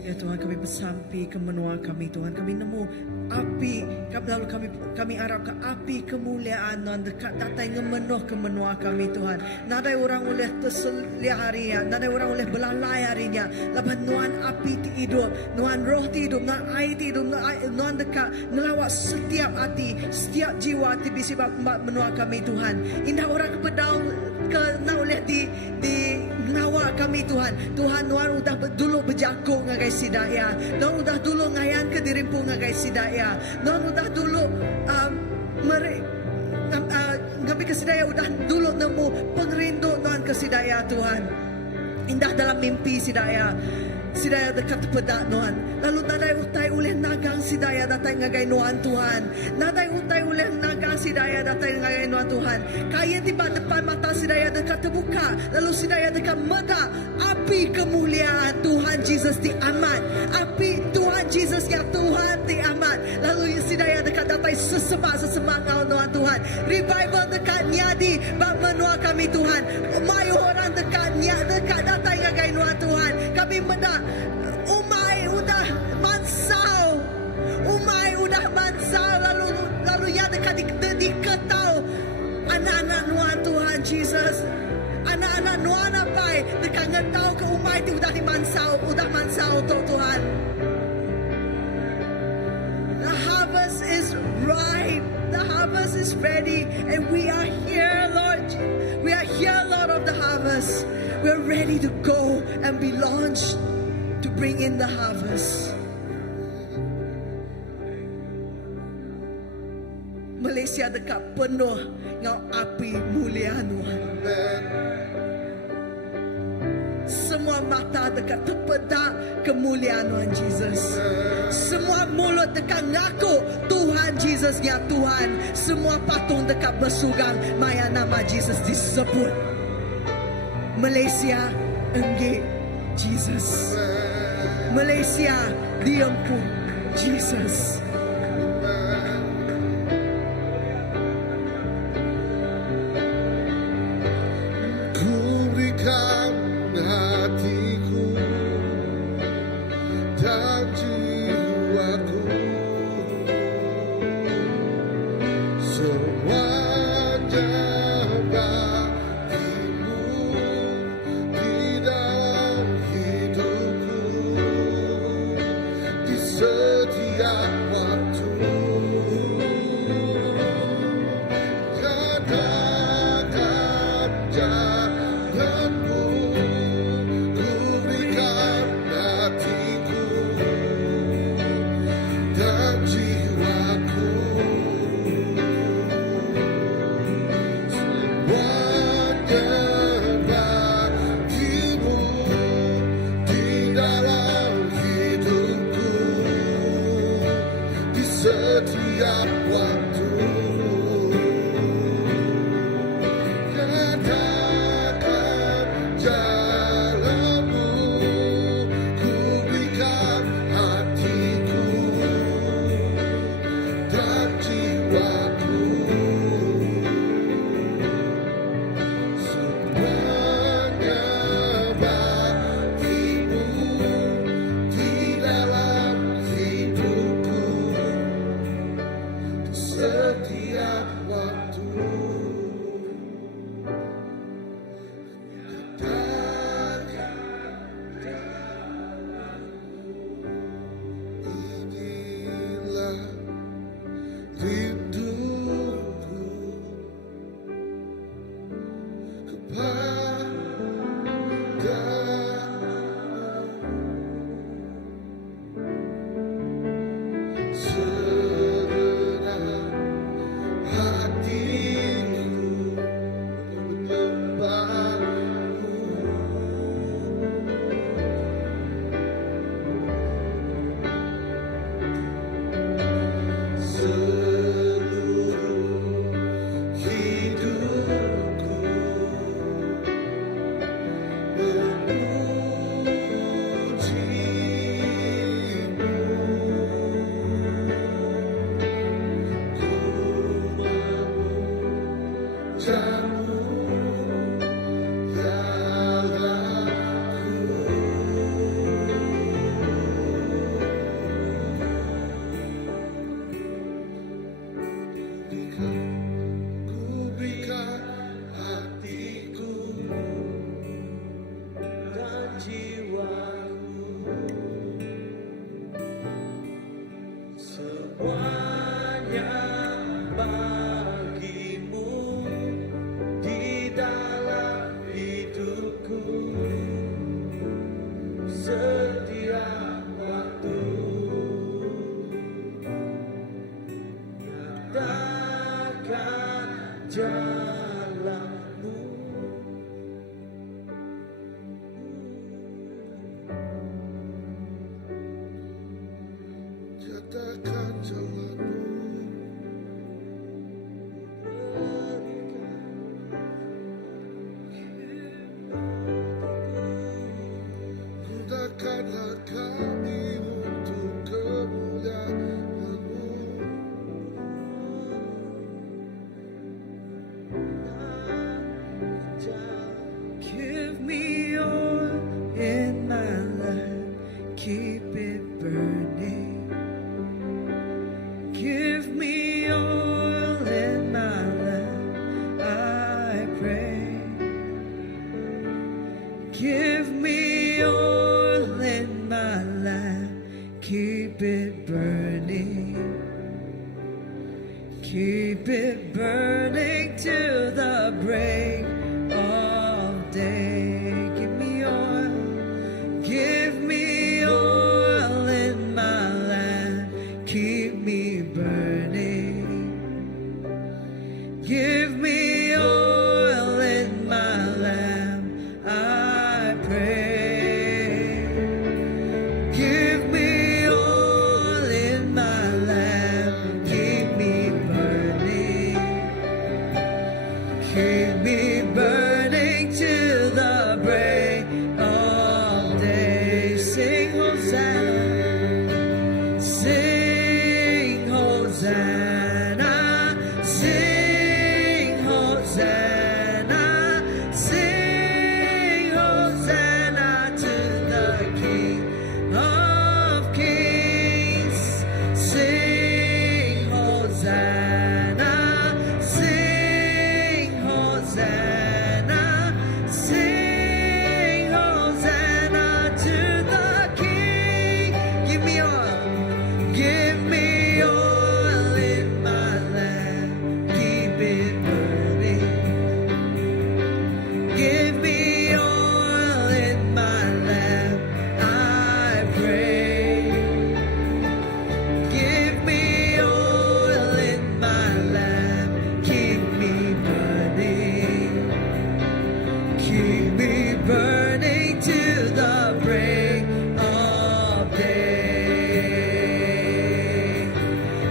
Ya Tuhan, kami bersampai ke menua kami Tuhan. Kami nemu api, lalu kami harap ke api kemuliaan Tuhan dekat datang memenuh ke menua kami Tuhan. Nadai orang oleh terselia harinya, nadai orang oleh belalai harinya. Lepas Tuhan api ti hidup, Tuhan roh ti hidup, Tuhan air ti hidup, Tuhan dekat melawat setiap hati, setiap jiwa ti bisi menua kami Tuhan. Indah orang kepedau kena oleh di ngawak kami Tuhan. Tuhan udah dulu berjago ngagai sidaya. Tuhan udah dulu ngayang ke dirimpu ngagai sidaya. Tuhan udah dulu ngapi ke sidaya udah dulu nemu pengerindu Tuhan ke sidaya Tuhan. Indah dalam mimpi sidaya. Sidaya dekat pedak Tuhan. Lalu nadai utai oleh nagang sidaya datang ngagai Tuhan Tuhan. Nadai utai oleh nagang sidaya datang ngagai Tuhan Tuhan. Kaya tiba depan mata sidaya dekat terbuka buka, lalu sedaya dekat mata api kemuliaan Tuhan Yesus diamat. Api Tuhan Yesus ya Tuhan diamat. Lalu sedaya dekat datai sesembah ngau Tuhan. Revival dekat nyadi bak menua kami Tuhan. Umai orang dekat datai ngagai nua Tuhan. Kami mendak umai udah mansau. Umai udah mansau lalu ya dekat diketau anak-anak nua Tuhan Yesus. Anak-anak nua napai dekat ngetau ke umai itu udah mansau Tuhan. The harvest is ripe. The harvest is ready. And we are here, Lord. We are here, Lord of the harvest. We are ready to go and be launched to bring in the harvest. Malaysia dekat penuh ngau api mulia Tuhan. Semua mata dekat terpedak kemuliaan Tuhan Yesus. Semua mulut dekat ngaku Tuhan Yesus ya Tuhan. Semua patung dekat bersugang maya nama Yesus disebut. Malaysia enggak Jesus. Malaysia diempun Jesus. kami untuk kemuliaan-Mu. Give me oil in my life, keep it burning. Give me oil in my life, I pray. Give me oil in my life, keep it burning. Keep it burning to the break of day. Give me oil. Give me oil in my life. Keep me burning. Give me oil in my lamp. I pray. Give me oil in my lamp. Keep me burning. Keep me burning to the break of day. Sing Hosanna, sing Hosanna, sing Hosanna, sing Hosanna to the King of Kings. Sing Hosanna, sing Hosanna, sing Hosanna to the King. Give me oil, give me oil in my lamp, keep it burning. Give me oil in my lamp, I pray. Give me oil in my lamp, keep me burning. Keep me burning to the break of day.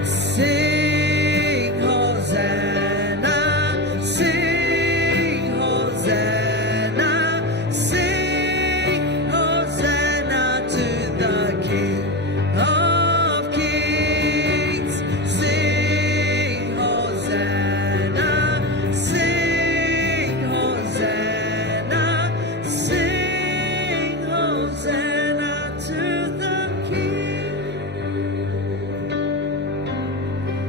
Sing Hosanna, sing Hosanna, sing Hosanna to the King of Kings. Sing Hosanna, sing Hosanna, sing Hosanna to the King.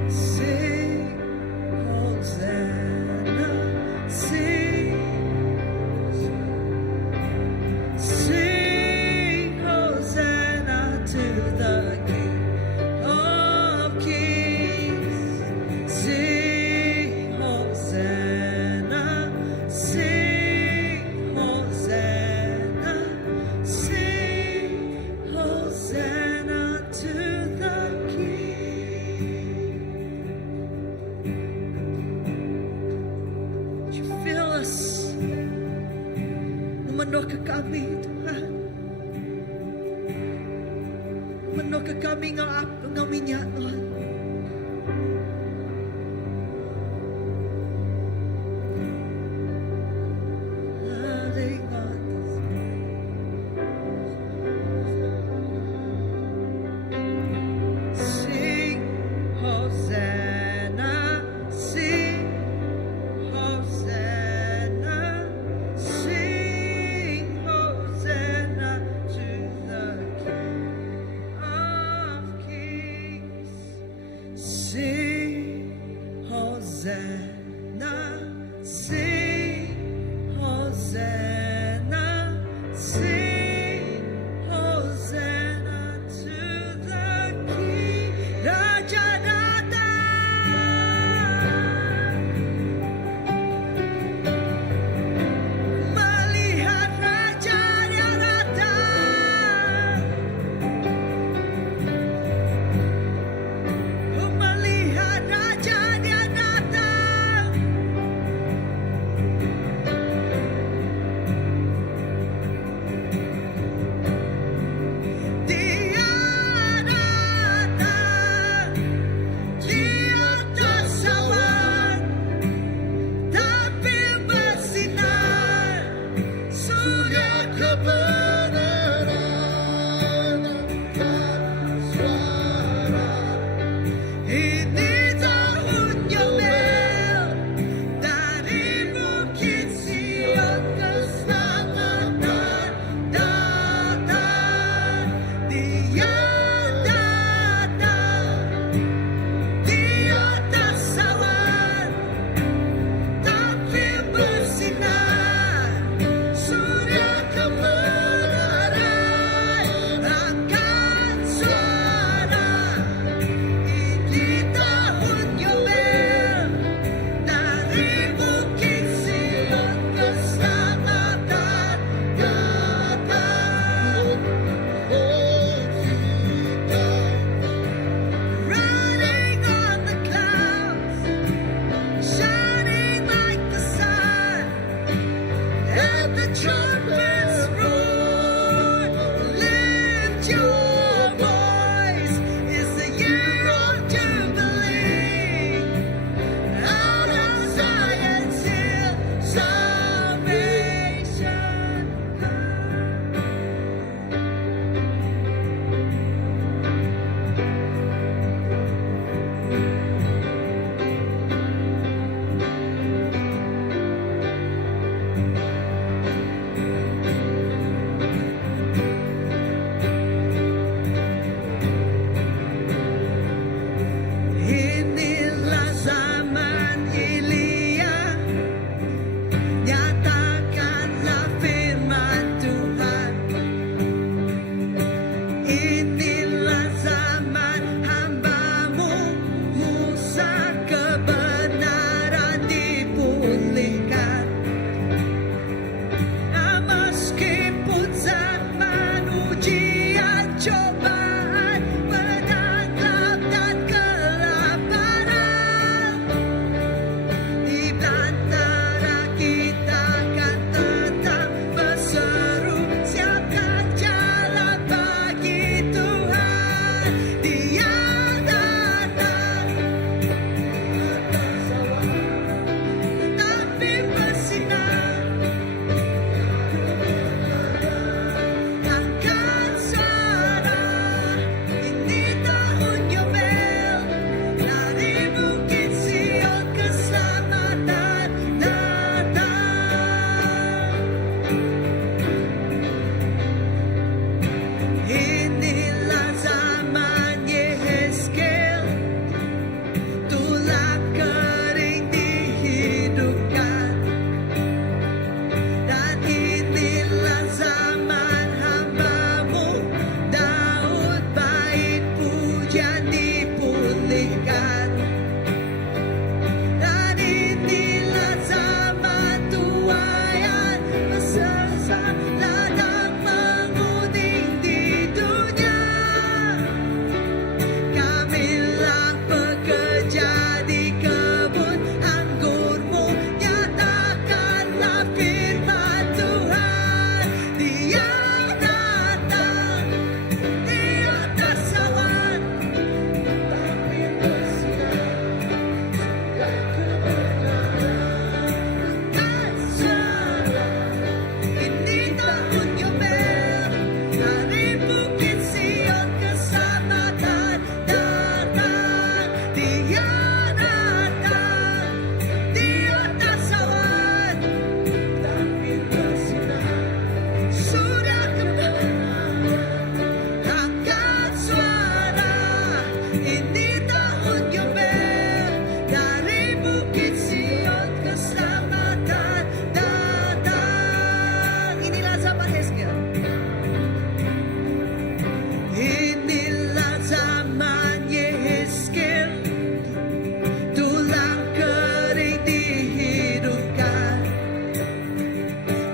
Sing Hosanna, sing Hosanna to the King of Kings. Sing Hosanna, sing Hosanna, sing Hosanna to the King. Would you fill us? Umano ka kami, Tuhan. Umano ka kami nga minya, Tuhan. Ating sing Hosanna, sing Hosanna, sing Hosanna to the King of Kings. Sing inilah zaman hamba-Mu, Musa kebenaran dipulihkan. Meskipun zaman ujian cobaan, pedang gelap dan kelaparan, di antara kita akan tetap berseru, siapkan jalan bagi Tuhan. Dia datang tapi bersinar, angkat suara, ini tahun Yobel, dari Bukit Sion keselamatan datang. Inilah zaman Yehezkel, tulang kering dihidupkan. Dan inilah zaman hamba-Mu, Daud bait pujian dipulihkan. Dan inilah zaman tuaian bersesat ladang menguning di dunia. Kamilah pekerja di kebun anggur-Mu, nyatakanlah firman Tuhan. Dia datang di atas awan, tapi bersinar angkat suara, ini tahun Yobel, dari Bukit Sion keselamatan datang. Dia datang di atas awan, tapi bersinar sudah kembali. Angkat suara, ini tahun Yobel, dari Bukit Sion keselamatan datang. Inilah zaman Hezkel. Inilah zaman Yehezkel, tulang kering dihidupkan.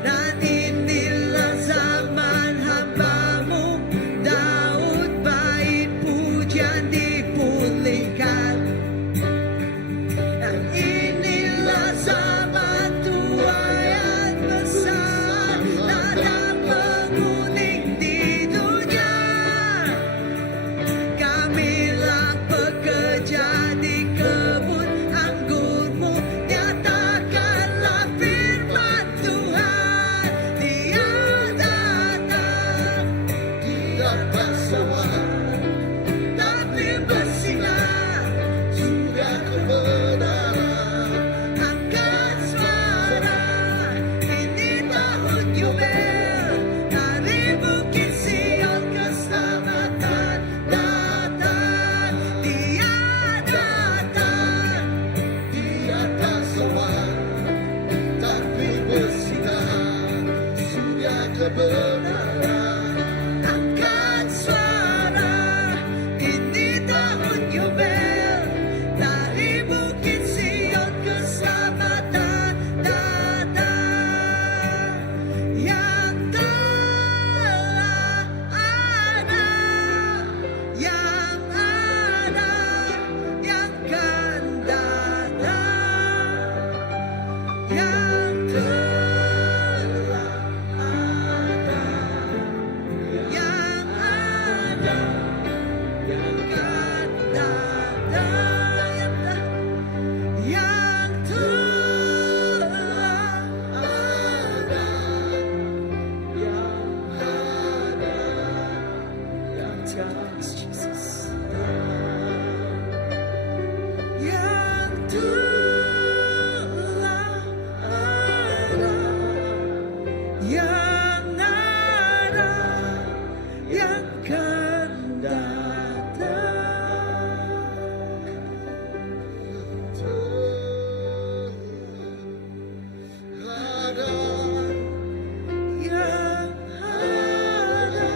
Dan inilah zaman hamba-Mu, Daud bait pujian dipulihkan. Dan inilah zaman tuaian besar, ladang menguning di dunia. Kamilah pekerja di kebun anggur-Mu, nyatakanlah firman Tuhan. Dia datang di atas awan, tapi bersinar sudah kebenaran. Angkat suara, ini tahun Yobel, dari Bukit Sion keselamatan datang. Dia datang di atas awan, tapi bersinar sudah kebenaran. Angkat suara, ini tahun Yobel, dari Bukit Sion keselamatan datang. Yang telah ada, yang ada, yang akan datang. Yang telah ada, yang ada, yang akan datang. Yang telah ada, yang ada, yang akan Jesus. Yang telah ada, yang ada, yang akan datang. Yang ada,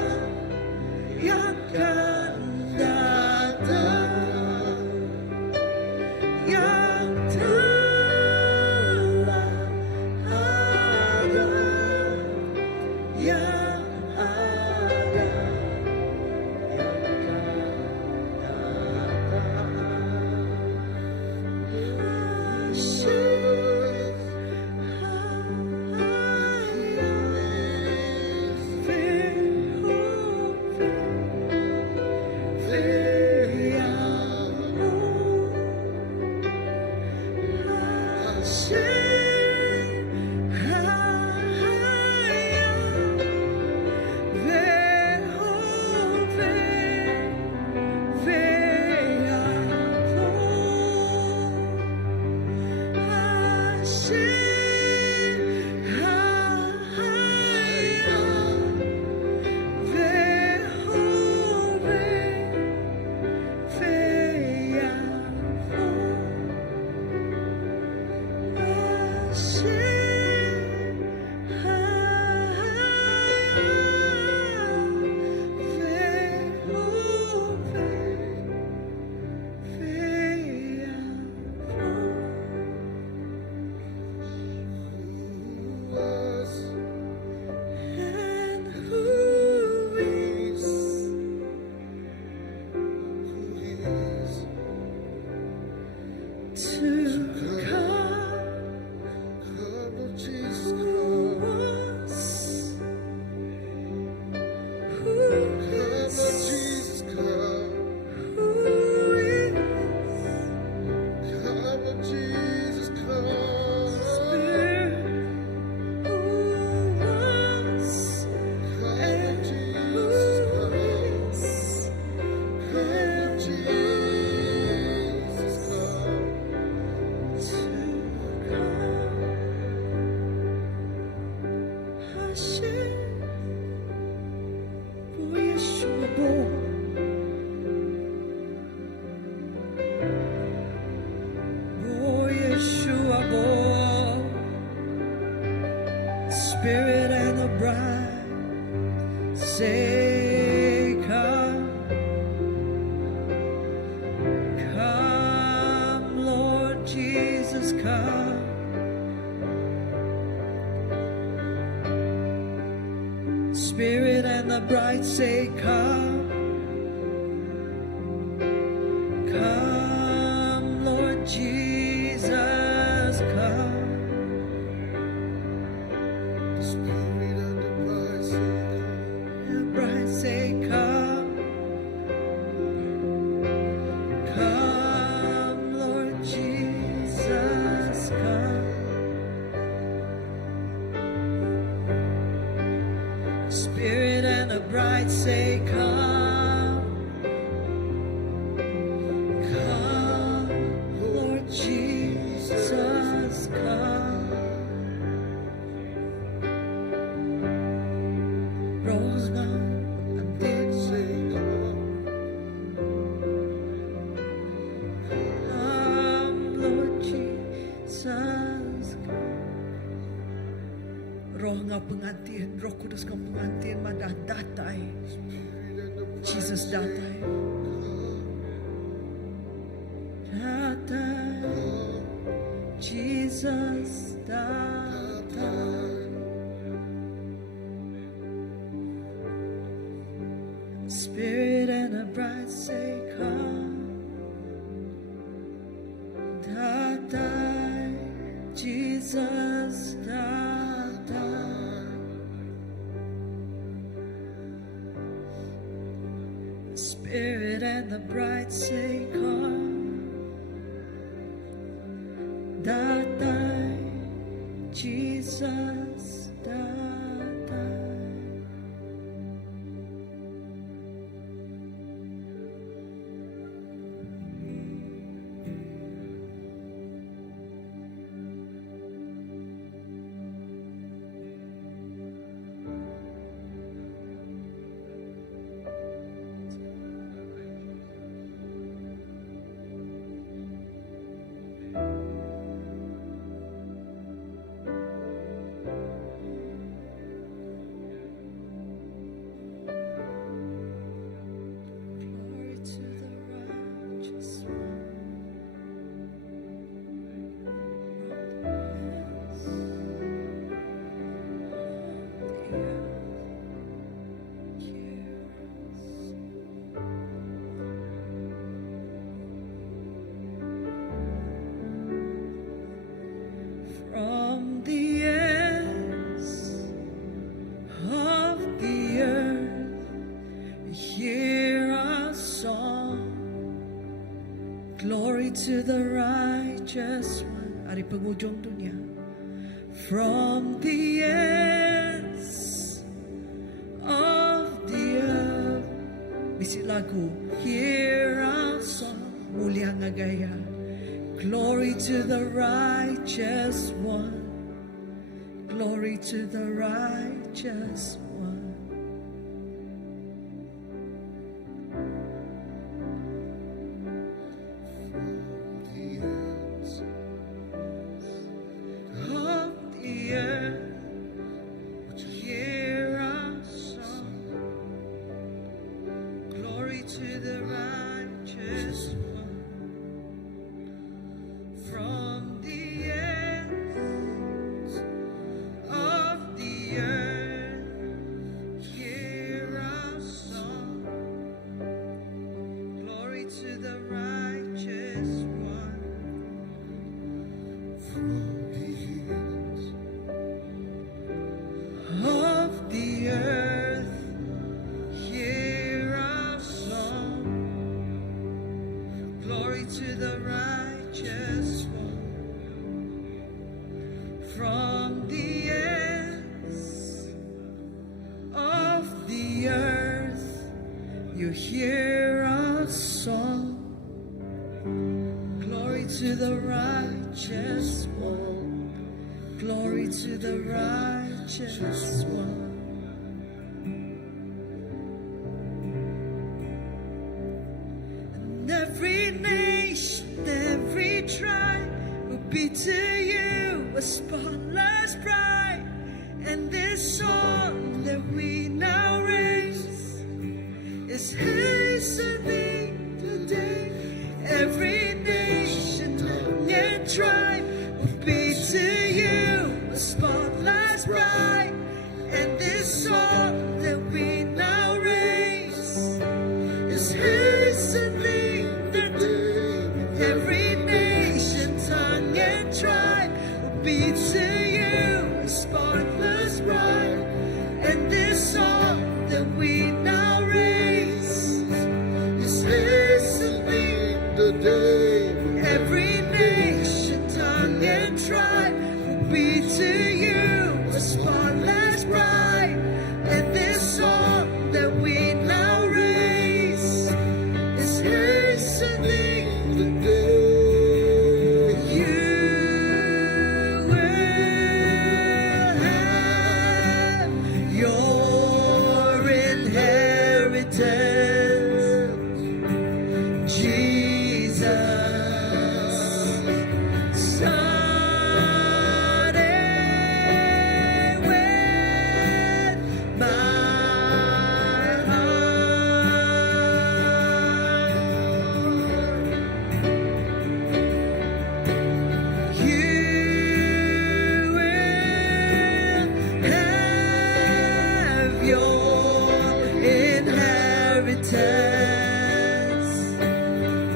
yang akan the bride say, Come. Come, Lord Jesus, come. The Spirit and the bride say, Come. The bride say, Come. Come, Lord Jesus, come. Spirit and the bride say, Come. Come, Lord Jesus, come. Rose and did say, Come, Lord Jesus, come. Roh nga pengantin, Roh Kudus nga pengantin, madadatay. Jesus datay. Datay. Jesus datay. Spirit and a bride say, Come. Datay. Jesus datay. Spirit and the bride say, Come. Datay. Jesus datay. Glory to the righteous from the ends of the earth, hear our song. Glory to the righteous one. Ari penghujung dunia. From the ends of the earth. Bisi lagu. Hear our song. Mulia nga gaya. Glory to the righteous one. Glory to the righteous one. Of the earth, hear our song. Glory to the righteous one. From the ends of the earth, hear our song. Glory to the righteous one. From the ends of the earth, hear our song. Glory to the righteous one. From the ends of the earth, you hear our song. Glory to the righteous one. Glory to the righteous one. And every nation, every tribe will be to you a spotless bride. And this song that we now raise is hastening today. Every nation, tongue and tribe will be to you a spotless bride. And this song that we now certainly the day every nation, tongue, and tribe will be to you a spotless bride. And this song that we now raise is certainly the day every nation, tongue, and tribe will be to you a spotless bride. And this song that we now raise is hastening the day you will have your inheritance. Jesus started with my heart. You will have your inheritance.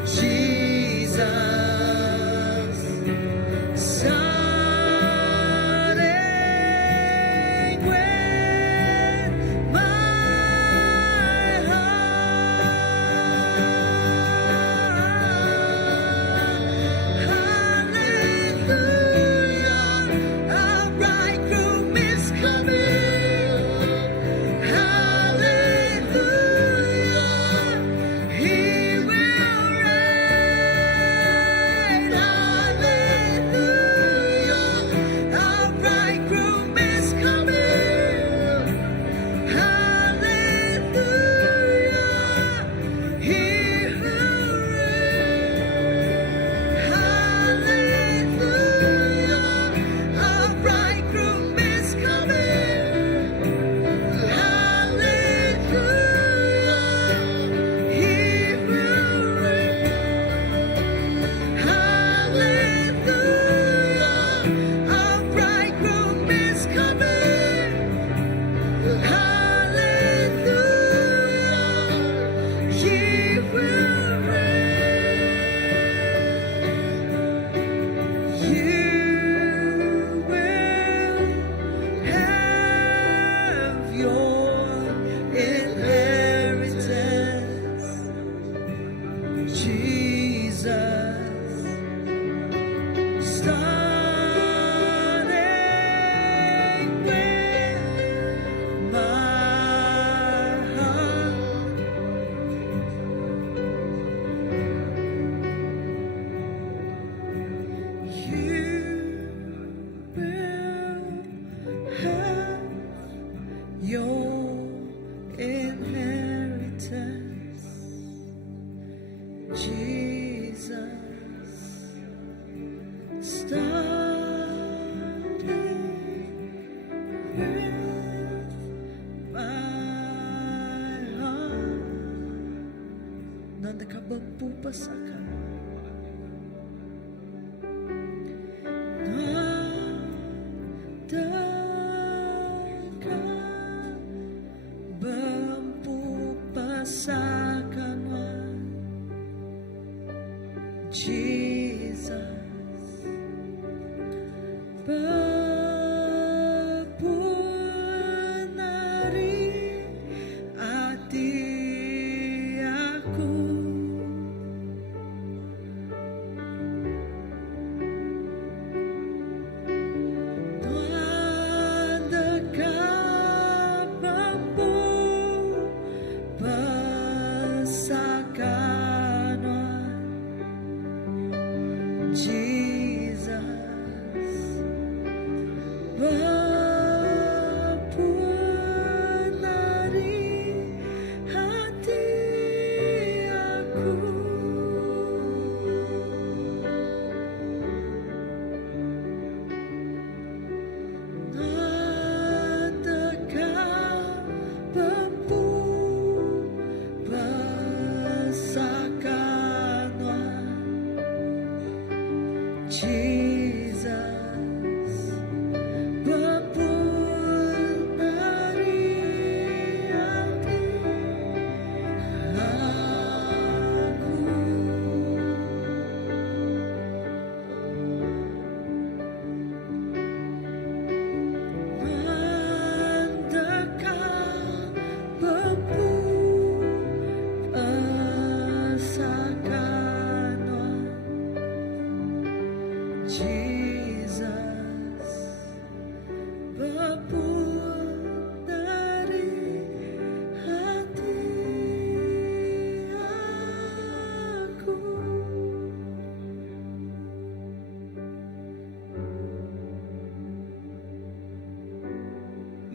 Jesus starting with my heart. Hallelujah, our bridegroom is coming. Hallelujah, he will reign. Hallelujah, our bridegroom is coming. Hallelujah, he will reign. Hallelujah, our bridegroom is coming. Hallelujah, he will reign. Hallelujah, our bridegroom is coming. Hallelujah, he will reign. You will have your inheritance. Jesus starting with my heart. You will have your inheritance. Jesus started with my heart. Nanda ka bang pupasaka? Nanda ka bang pupasaka man? Jesus Bapunari ati aku. Tuanda ka mampu pasakanan. Jesus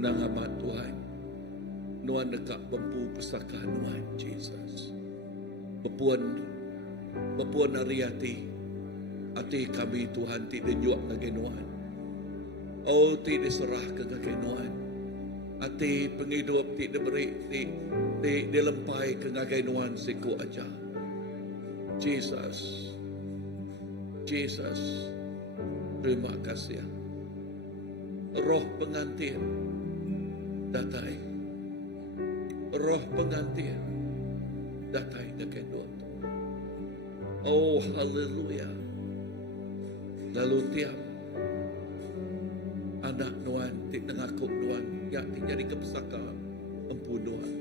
Nang amat Tuhan, Nuan dekat bempu pesaka Nuan Jesus. Bepuan ariati, ati kami Tuhan tidak juak kagay Nuan. Oh tidak serah ke kagay Nuan. Ati penghidup tidak beri, tidak dilempai ke kagay Nuan siku aja. Jesus, Jesus, terima kasih. Roh pengantin datai, roh pengantin datai nakendot. Oh haleluya. Lalu tiap anak Nuan ti nangakuk Nuan ya ti jadi kepesaka empu Nuan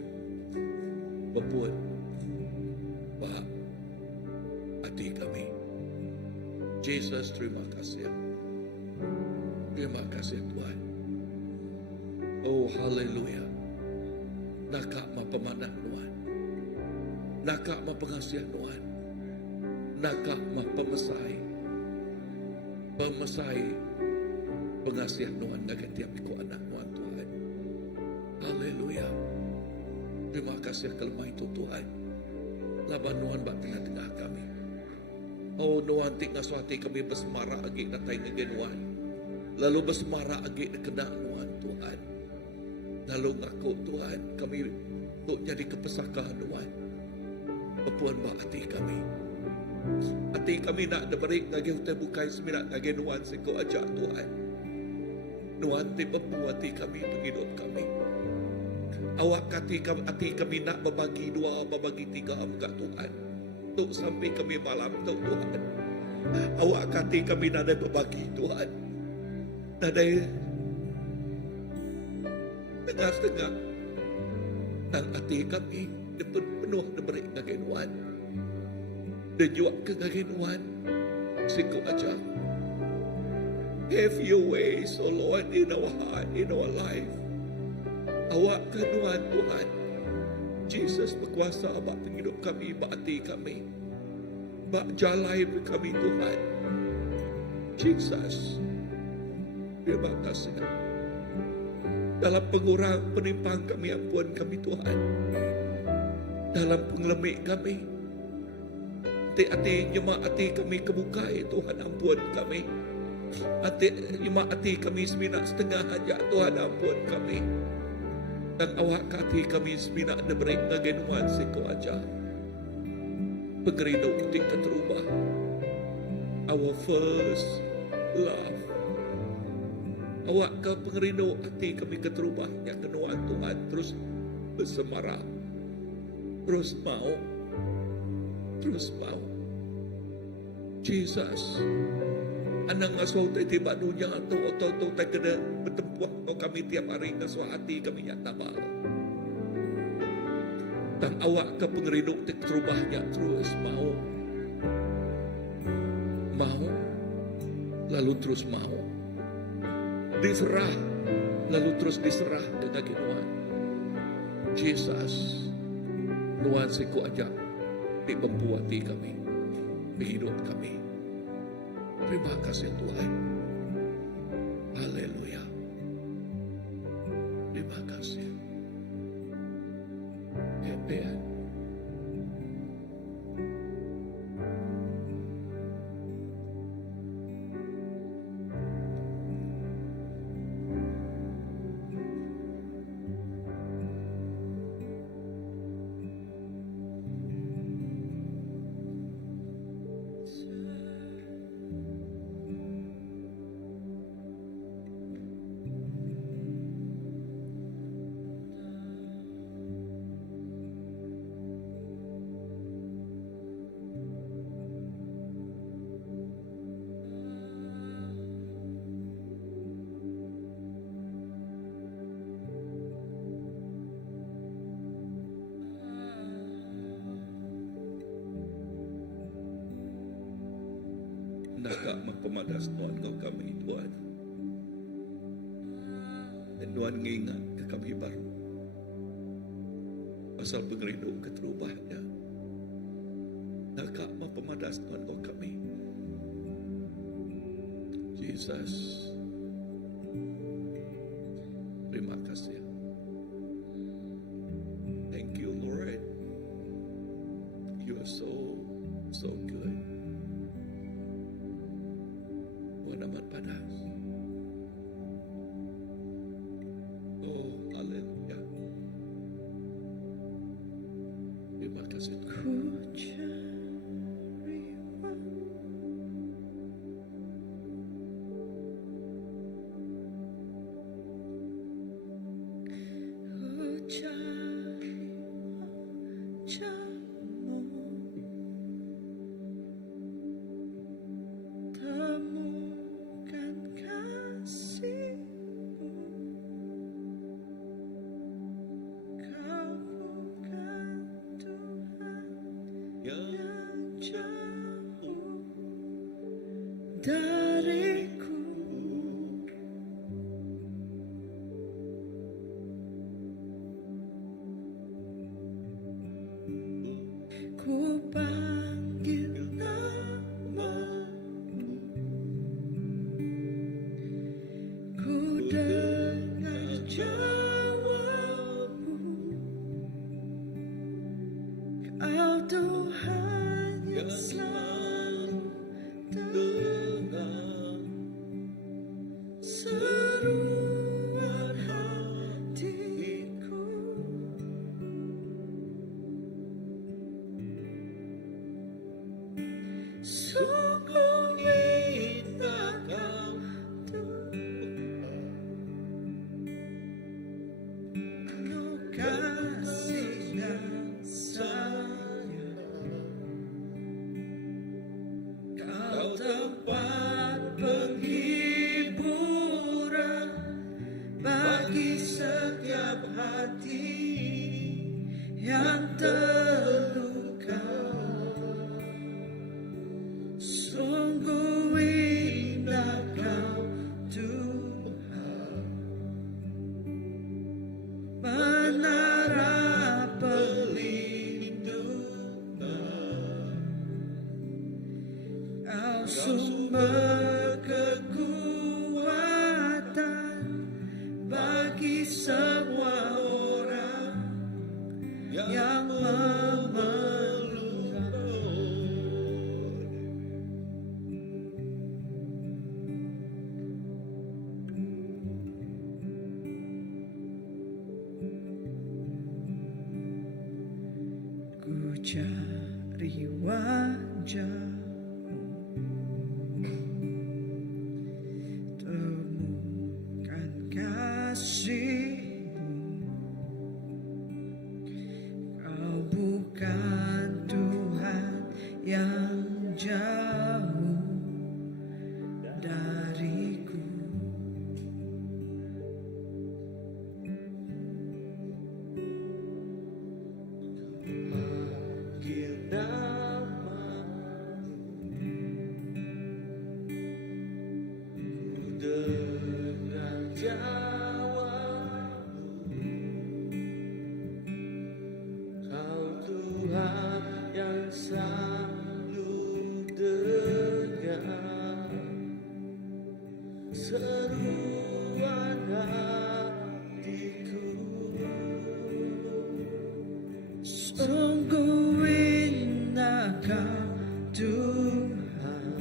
bepuan Pak ati kami. Jesus, terima kasih. Terima kasih Tuhan. Oh haleluya. Nakak mapamanah Nuan. Nakak mapengasihan Nuan. Nakak mapemesai. Pemesai pengasihan Nuan naga tiap iku anak Nuan Tuhan. Haleluya. Terima kasih kelemah itu Tuhan. Laban Nuan bak tengah-tengah kami. Oh Nuan tik ngaswati kami bersemara agi natai ngegen Nuan. Lalu bersemara agi kena Nuan Tuhan. Lalu ngaku Tuhan kami untuk jadi kepesaka Nuan. Pepuan bak hati kami. Hati kami nak deberik ngagi hutai bukai semirat ngagi Nuan siku ajak Tuhan. Nuan ti bepu hati kami penghidup kami. Awak hati kami nak berbagi dua, berbagi tiga muka Tuhan. Untuk sampai kami malam untuk Tuhan. Awak hati kami nak ada berbagi Tuhan. Ada tengah-tengah tang hati kami penuh diberi kegenuan dan juga kegenuan siku aja. Have your ways, oh Lord, in our heart, in our life. Awak kegenuan Tuhan. Jesus berkuasa bak hidup kami, bak hati kami, bak jalai kami Tuhan. Jesus, terima kasih. Dalam pengurang penimpang kami, ampun kami Tuhan. Dalam penglemik kami, hati-hati jemaat kami kebukai Tuhan, ampun kami. Jemaat kami seminak setengah hajat Tuhan, ampun kami. Dan awak hati kami seminak diberi kegenuan siku aja. Pengerindu ketika terubah. Our first love. Awak ke pengerindu hati kami keterubah yang kenuan Tuhan terus bersemara, terus mau, Jesus, anang ngasuh tiba dunia atau tak kena bertempuh atau kami tiap hari ngasuh hati kami yang tabal. Dan awak ke pengerindu keterubahnya terus mau, lalu terus mau. Diserah, lalu terus diserah ke kaki Nuan. Jesus, Nuan siku ajak di bempu hati kami, di hidup kami. Terima kasih Tuhan. Haleluya. Terima kasih. Amen. Nakak mapemadas Tuhan kau kami Tuhan. Dan Tuhan mengingat ke kami baru. Pasal pengerindu keterubahnya. Nakak mapemadas Tuhan kau kami. Jesus. Terima kasih. so good. Tuhan amat panas. Oh, haleluya. Terima kasih Tuhan. Ku cari wajah-Mu, temukan kasih-Mu, Kau bukan Tuhan yang jauh dariku. Ku panggil nama-Mu, ku dengar jawab-Mu, Kau Tuhan yang selalu dengar seruan hatiku. Sungguh indah Kau Tuhan, penuh kasih dan sayang. Kau tempat penghiburan bagi setiap hati yang terluka. Sungguh indah Kau Tuhan, menara perlindungan, Kau sumber kekuatan bagi semua orang yang memerlukan. Ku cari wajah-Mu, temukan kasih-Mu, Kau bukan Tuhan yang jauh dariku. Panggil nama-Mu, ku dengar jawab-Mu, Kau Tuhan yang selalu dengar seruan hatiku. Sungguh indah Kau Tuhan,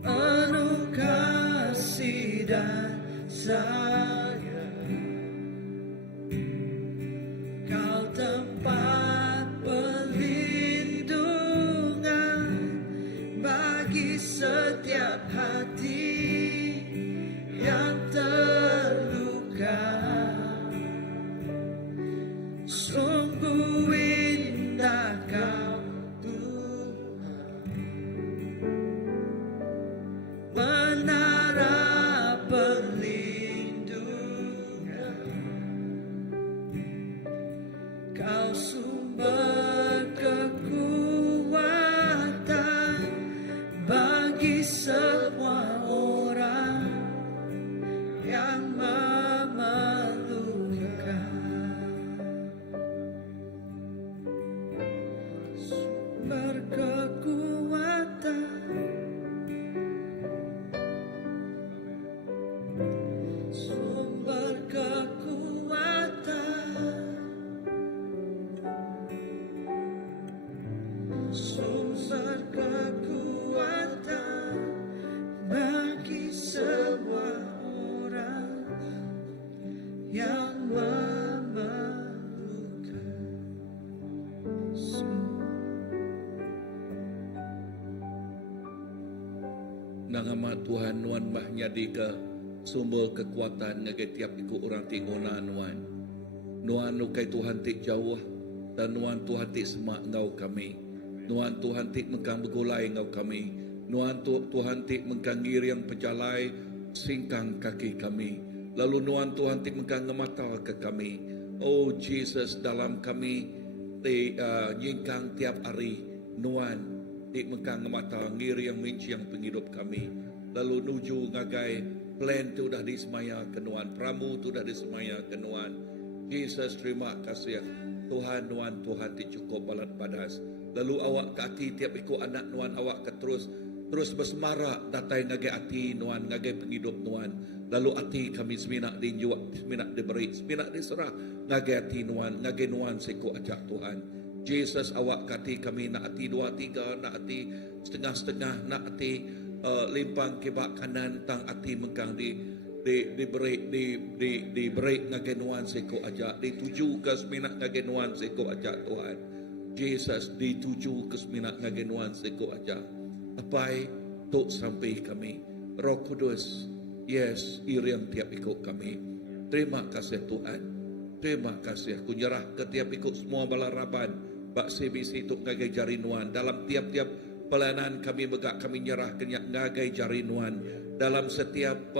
penuh kasih dan sayang. Kau tempat sumber kekuatan bagi semua orang yang memerlukan. Nangama Tuhan nuan mah nyadi ke sumber kekuatan ngagai tiap ikut orang ti ngona nuan. Nuan nu kai Tuhan ti jauh dan nuan Tuhan ti semak ngau kami. Nuan Tuhan ti mengkang begulai ngau kami. Nuan Tuhan ti mengkang ngiriang pejalai singkang kaki kami. Lalu nuan Tuhan ti mengkang ngemata ke kami. Oh Jesus, dalam kami ti nyingkang tiap hari nuan di mengkang mata ngiri yang minciang penghidup kami. Lalu nuju ngagai plan tu dah disemaya kenuan, pramu tu dah disemaya kenuan. Jesus, terima kasih Tuhan, nuan Tuhan ti cukup balat padas. Lalu awak kati tiap ikut anak nuan awak ke terus bersemarak datai ngagai ati nuan, ngagai penghidup nuan. Lalu ati kami seminak dinjuak, seminak diberi, seminak diserah ngagai ati nuan, ngagai nuan siku ajak Tuhan. Jesus, awak kati kami nak hati 2-3, nak hati setengah-setengah, nak hati limpang kebak kanan tang hati mengkang di break ngagenuan seko ajak dituju ke seminak ngagenuan seko ajak Tuhan. Jesus, dituju ke seminak ngagenuan seko ajak. Apai tok sampai kami. Roh Kudus, yes, iriang tiap ikut kami. Terima kasih Tuhan. Terima kasih. Aku nyerah ke tiap ikut semua balaraban. Bak CBC untuk ngagai jarinuan. Dalam tiap-tiap pelayanan kami megak, kami nyerah kenyak ngagai jarinuan. Dalam setiap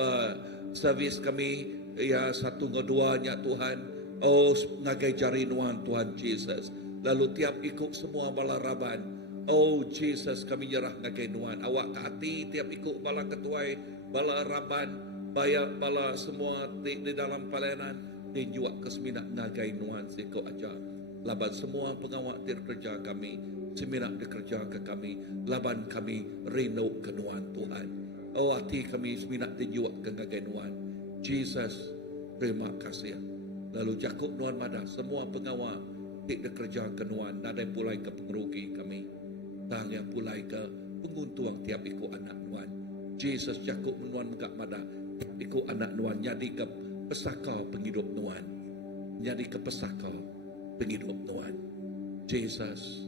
servis kami, ya 1-2-nya Tuhan. Oh, ngagai jarinuan Tuhan Jesus. Lalu tiap ikut semua balaraban. Oh Jesus, kami nyerah ngagai nuan. Awak ke hati tiap ikut bala ketuai, balaraban, bala semua di dalam pelayanan. Dijuak ke seminak ngagai nuan seko aja. Laban semua pengawal kerja kami, seminak dikerja ke kami, laban kami reno kenuan Tuhan. Oh hati kami seminak dijuak ke ngagai nuan. Jesus, terima kasih. Lalu Jakub nuan mada semua pengawal tik dikerja kenuan, nadai pulai ke pengerugi kami. Tang yang pulai ke penguntuang tiap ikut anak nuan. Jesus, Jakub nuan megak mada tiap ikut anak nuan jadi ke pesaka penghidup nuan. Jadi ke pesaka penghidup Tuhan. Jesus,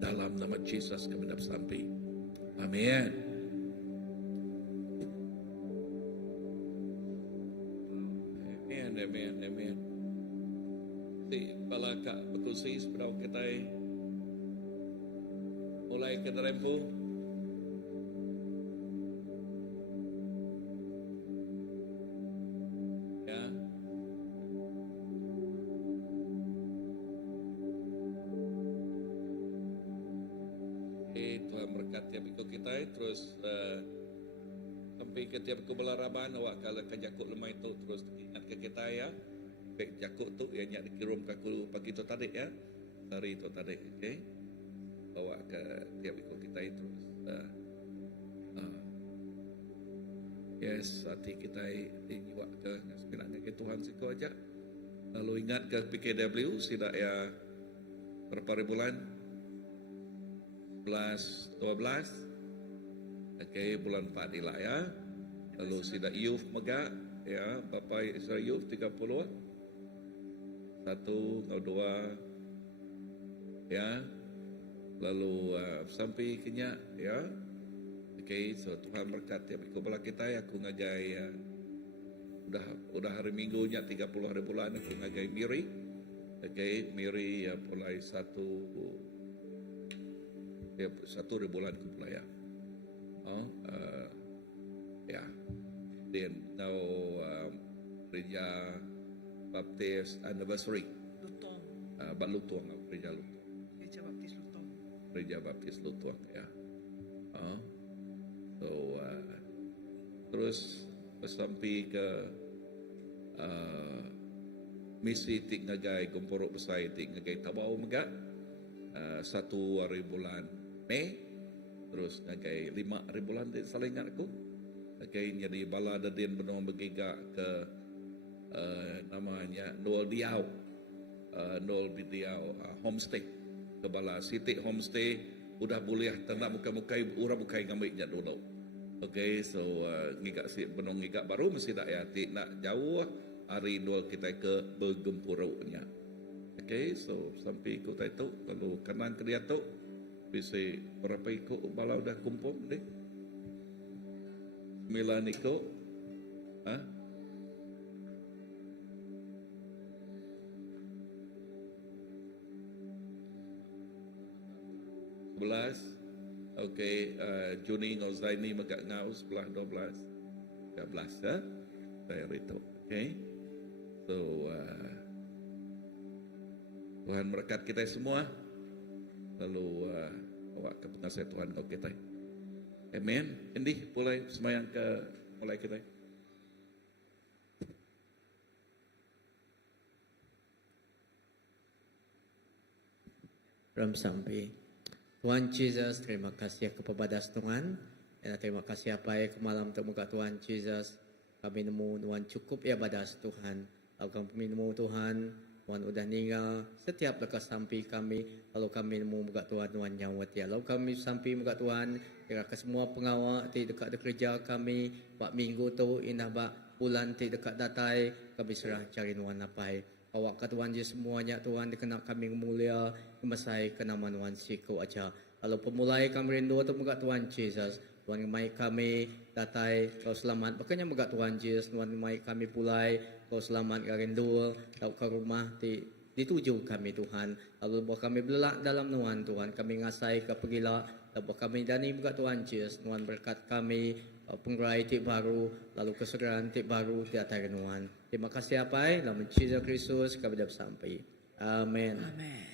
dalam nama Jesus kami dah sampai. Amin. Amin. Si balaka betul si sepedau kita mulai ke rempu. Tuhan berkat tiap ikut kita terus sampai ke tiap ikut belaraban awak kalau ke Jakub lemah itu terus ingat ke kita ya. Baik Jakub tu yang nyak dikirim ke aku pagi tu tadi ya. Hari tu tadi, okey. Bawa ke tiap ikut kita itu terus yes, hati kita dibawa ke sebenarnya ke Tuhan siku aja. Lalu ingat ke PKW sidak ya berapa bulan 12 okay, bulan 4 lah ya. Lalu sida youth megak ya, Bapa Israel youth 30 1 atau 2 ya. Lalu sampai kenya ya. Okay, so Tuhan berkat ya ikut bala kita ya. Aku ngagai ya, udah hari minggunya 30 hari bulan aku ngagai Miri. Okay, Miri ya mulai 1 bulan ke pula ya. Ya. Then now Gereja Baptist anniversary. Lutong. Balutong, Gereja Lutong. Gereja Baptis Lutong. Gereja Baptis Lutong ya. So terus sampai ke misi tik ngagai Gomporok Besar tik ngagai Tabau megak 1 hari bulan Mei, terus ngagai 5 hari bulan di salingan aku. Ngagai jadi bala dadin benua begiga ke namanya Nol Diau homestay. kebala Siti Homestay udah boleh tandak muka-mukai orang bukai ngambilnya dulu. Okay, so ngigak si benong ngigak baru mesti dak yati nak jauh hari dua kita ke bergempurunya. Okay, so sampai ikut itu lalu kanan ke dia tu bisa berapa ikut balau dah kumpul deh. 9 ikut. Ha? Belas. Okey, Juni ngau Zaini megak ngau sebelah 12. 13 ya. Saya itu. Okey. So Tuhan berkat kita semua. Lalu awak ke pengasih Tuhan kau kita. Amen. Indi boleh semayang ke mulai kita. Ram sampai. Tuhan Yesus, terima kasih kepada Tuhan. Dan terima kasih apa ya ke malam termuka Tuhan Yesus. Kami nemu Tuhan cukup ya badas Tuhan. Lalu kami nemu Tuhan, Tuhan udah ninggal. Setiap lekas sampai kami, lalu kami nemu muka Tuhan, Tuhan nyawat ya. Lalu kami sampai muka Tuhan, kira ke semua pengawal di dekat kerja kami, bak minggu tu indah bak bulan di dekat datai, kami serah cari Tuhan apa awak ke Tuhan je semuanya Tuhan dikena kami mulia mesai ke nama Tuhan siku aja. Lalu pemulai kami rindu untuk muka Tuhan Yesus. Tuhan mai kami datai kau selamat. Makanya muka Tuhan Yesus Tuhan mai kami pulai kau selamat kau rindu kau ke rumah dituju kami Tuhan. Lalu bawa kami belak dalam Tuhan kami ngasai ke pegila. Lalu kami dani muka Tuhan Yesus Tuhan berkat kami penggerai tik baru lalu kesegerahan tik baru di atas Tuhan. Terima kasih apa dalam Yesus Kristus kami dapat sampai. Amin. Amen.